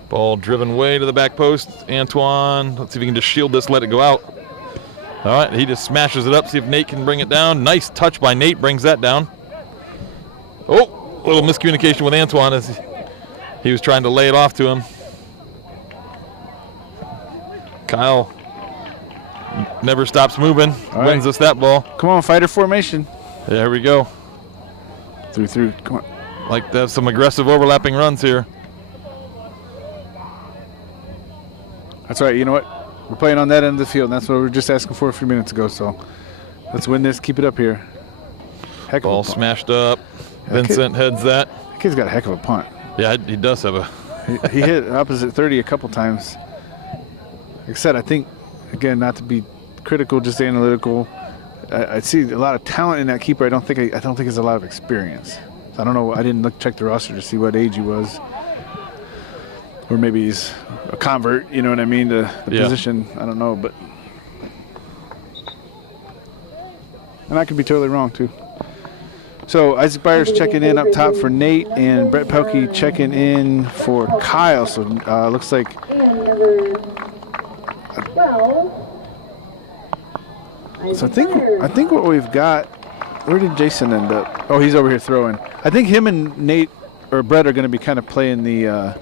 Ball driven way to the back post. Antoine, let's see if he can just shield this, let it go out. All right, he just smashes it up, see if Nate can bring it down. Nice touch by Nate, brings that down. Oh, a little miscommunication with Antoine as he was trying to lay it off to him. Kyle never stops moving, wins us that ball. Come on, fighter formation. There we go. Through, come on. Like to have some aggressive overlapping runs here. That's right. You know what? We're playing on that end of the field, and that's what we were just asking for a few minutes ago. So let's win this. Keep it up here. Heck ball of a punt. Smashed up. Vincent heads that. That kid's got a heck of a punt. Yeah, he does have a. he hit opposite 30 a couple times. Like I said, I think, again, not to be critical, just analytical. I see a lot of talent in that keeper. I don't think it's a lot of experience. I don't know. I didn't check the roster to see what age he was. Or maybe he's a convert, you know what I mean, to the position. I don't know, but. And I could be totally wrong, too. So Isaac Byers checking in up top for Nate, and Brett Pelkey checking in for Kyle. So looks like. So I think what we've got. Where did Jason end up? Oh, he's over here throwing. I think him and Nate or Brett are going to be kind of playing the.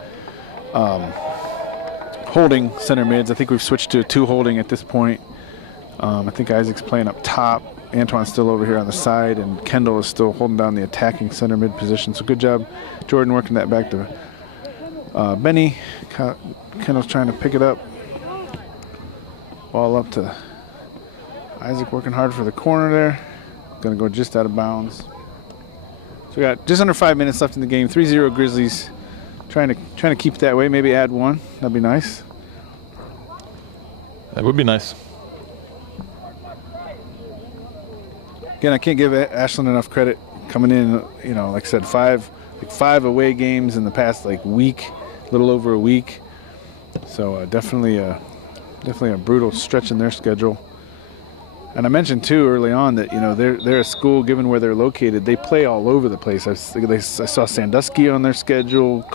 Holding center mids. I think we've switched to 2 holding at this point. I think Isaac's playing up top. Antoine's still over here on the side, and Kendall is still holding down the attacking center mid position. So good job, Jordan, working that back to Benny. Kendall's trying to pick it up. Ball up to Isaac, working hard for the corner there. Going to go just out of bounds. So we got just under 5 minutes left in the game. 3-0 Grizzlies. Trying to keep it that way. Maybe add 1. That'd be nice. That would be nice. Again, I can't give Ashland enough credit coming in. You know, like I said, 5 away games in the past week, a little over a week. So definitely a brutal stretch in their schedule. And I mentioned too early on that they're a school, given where they're located, they play all over the place. I saw Sandusky on their schedule.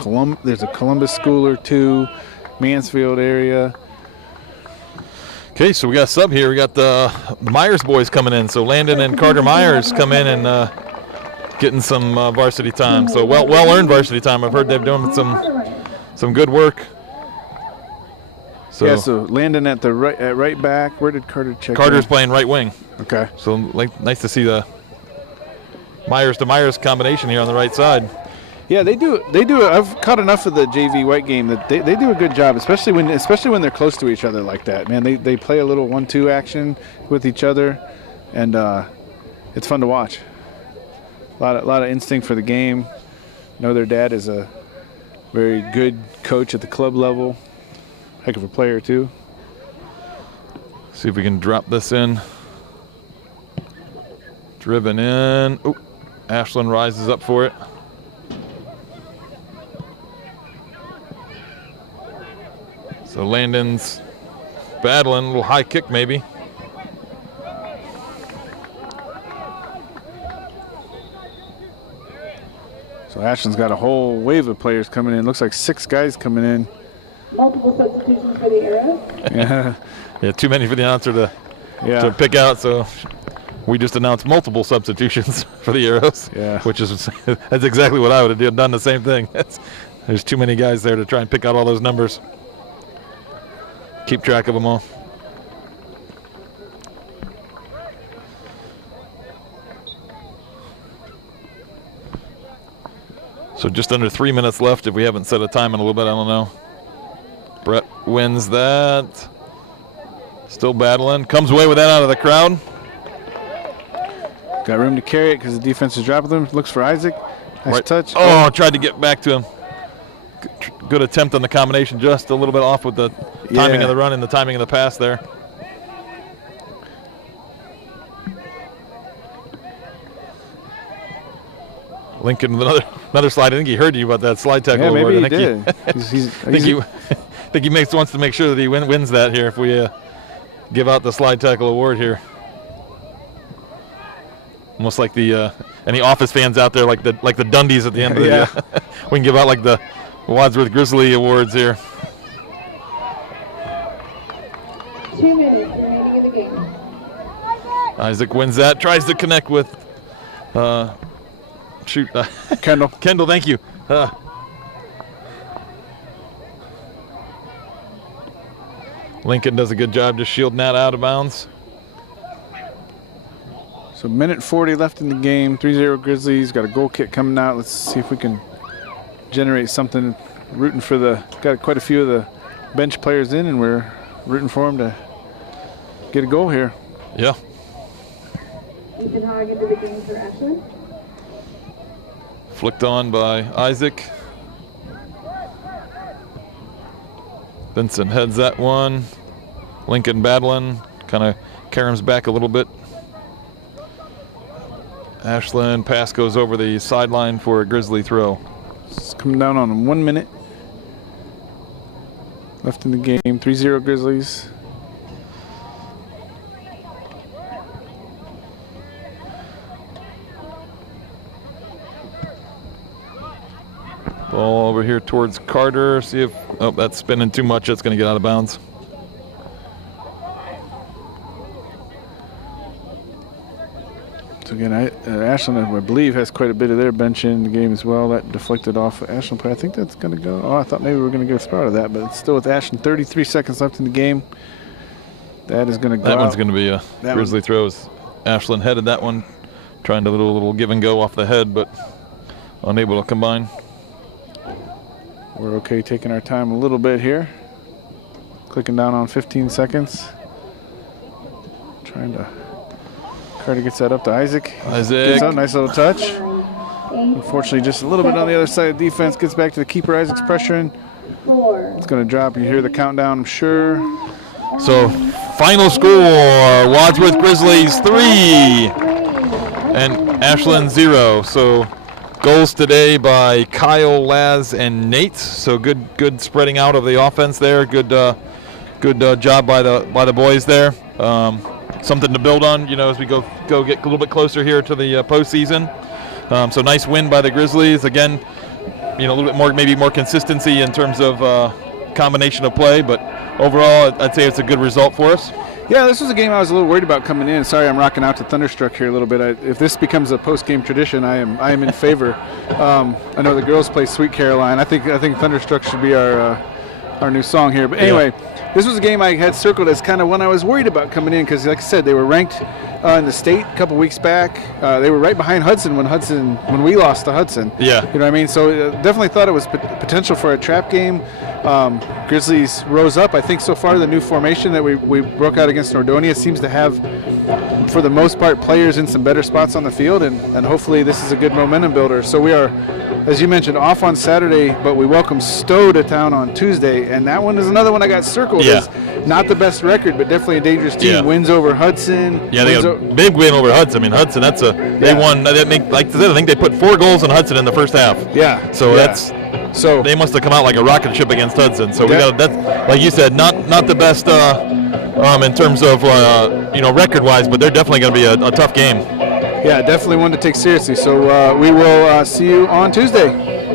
There's a Columbus school or 2, Mansfield area. Okay, so we got a sub here. We got the Myers boys coming in. So Landon and Carter Myers come in and getting some varsity time. So well earned varsity time. I've heard they're doing some good work. So Landon at right back. Where did Carter check? Carter's playing right wing. Okay. So nice to see the Myers to Myers combination here on the right side. Yeah, they do. I've caught enough of the JV white game that they do a good job, especially when they're close to each other like that. Man, they play a little 1-2 action with each other, and it's fun to watch. A lot of instinct for the game. Know their dad is a very good coach at the club level. Heck of a player too. See if we can drop this in. Driven in. Oh, Ashland rises up for it. So Landon's battling, a little high kick maybe. Ashland's got a whole wave of players coming in. Looks like 6 guys coming in. Multiple substitutions for the Arrows. Yeah. Yeah, too many for the announcer to pick out, so we just announced multiple substitutions for the Arrows. Yeah. Which is that's exactly what I would have done, the same thing. There's too many guys there to try and pick out all those numbers. Keep track of them all. So just under 3 minutes left. If we haven't set a time in a little bit, I don't know. Brett wins that. Still battling. Comes away with that out of the crowd. Got room to carry it because the defense is dropping them. Looks for Isaac. Nice touch. Oh, tried to get back to him. Good attempt on the combination. Just a little bit off with the timing of the run and the timing of the pass there. Lincoln with another slide. I think he heard you about that slide tackle award. Maybe he did. I think he wants to make sure that he wins that here if we give out the slide tackle award here. Almost like the any Office fans out there, like the Dundies at the end of the year. We can give out like the Wadsworth Grizzly awards here. 2 minutes remaining in the game. Isaac wins that. Tries to connect with Kendall. Kendall, thank you. Lincoln does a good job just shielding that out of bounds. So minute 40 left in the game. 3-0 Grizzlies. Got a goal kick coming out. Let's see if we can generate something. Rooting for got quite a few of the bench players in, and we're rooting for them to get a goal here. Yeah. Ethan Hogg into the game for Ashland. Flicked on by Isaac. Vincent heads that one. Lincoln battling, kind of caroms back a little bit. Ashland pass goes over the sideline for a Grizzly throw. It's coming down on 1 minute left in the game. 3-0 Grizzlies. Ball over here towards Carter. See if, oh, that's spinning too much. That's going to get out of bounds. So again, Ashland, I believe, has quite a bit of their bench in the game as well. That deflected off Ashland play. I think that's going to go. Oh, I thought maybe we were going to get a throw out of that, but it's still with Ashland. 33 seconds left in the game. That is going to go. That one's going to be a Grizzly throws. Ashland headed that one, trying to do a little give and go off the head, but unable to combine. We're okay taking our time a little bit here. Clicking down on 15 seconds. Trying to. Carter gets that up to Isaac. Gets out, nice little touch. Unfortunately, just a little bit on the other side of the defense. Gets back to the keeper. Isaac's pressuring. It's going to drop. You hear the countdown, I'm sure. So, final score, Wadsworth Grizzlies 3 and Ashland 0. So, goals today by Kyle, Laz, and Nate. So good spreading out of the offense there. Good job by the boys there. Something to build on, as we go get a little bit closer here to the postseason. So nice win by the Grizzlies. Again, a little bit more, maybe more consistency in terms of combination of play, but overall, I'd say it's a good result for us. Yeah, this was a game I was a little worried about coming in. Sorry, I'm rocking out to Thunderstruck here a little bit. If this becomes a post-game tradition, I am in favor. I know the girls play Sweet Caroline. I think Thunderstruck should be our new song here. But anyway, this was a game I had circled as kind of one I was worried about coming in because, like I said, they were ranked in the state a couple weeks back. They were right behind Hudson when we lost to Hudson. Yeah. You know what I mean? So definitely thought it was potential for a trap game. Grizzlies rose up. I think so far the new formation that we broke out against Nordonia seems to have, for the most part, players in some better spots on the field, and hopefully this is a good momentum builder. So we are, as you mentioned, off on Saturday, but we welcome Stowe to town on Tuesday, and that one is another one I got circled. Yeah. Not the best record, but definitely a dangerous team. Yeah. Wins over Hudson. Yeah, they got a big win over Hudson. I mean, Hudson, they won. Like I said, I think they put 4 goals on Hudson in the first half. Yeah. So they must have come out like a rocket ship against Hudson. So we got that, like you said, not the best in terms of record-wise, but they're definitely going to be a tough game. Yeah, definitely one to take seriously. So we will see you on Tuesday.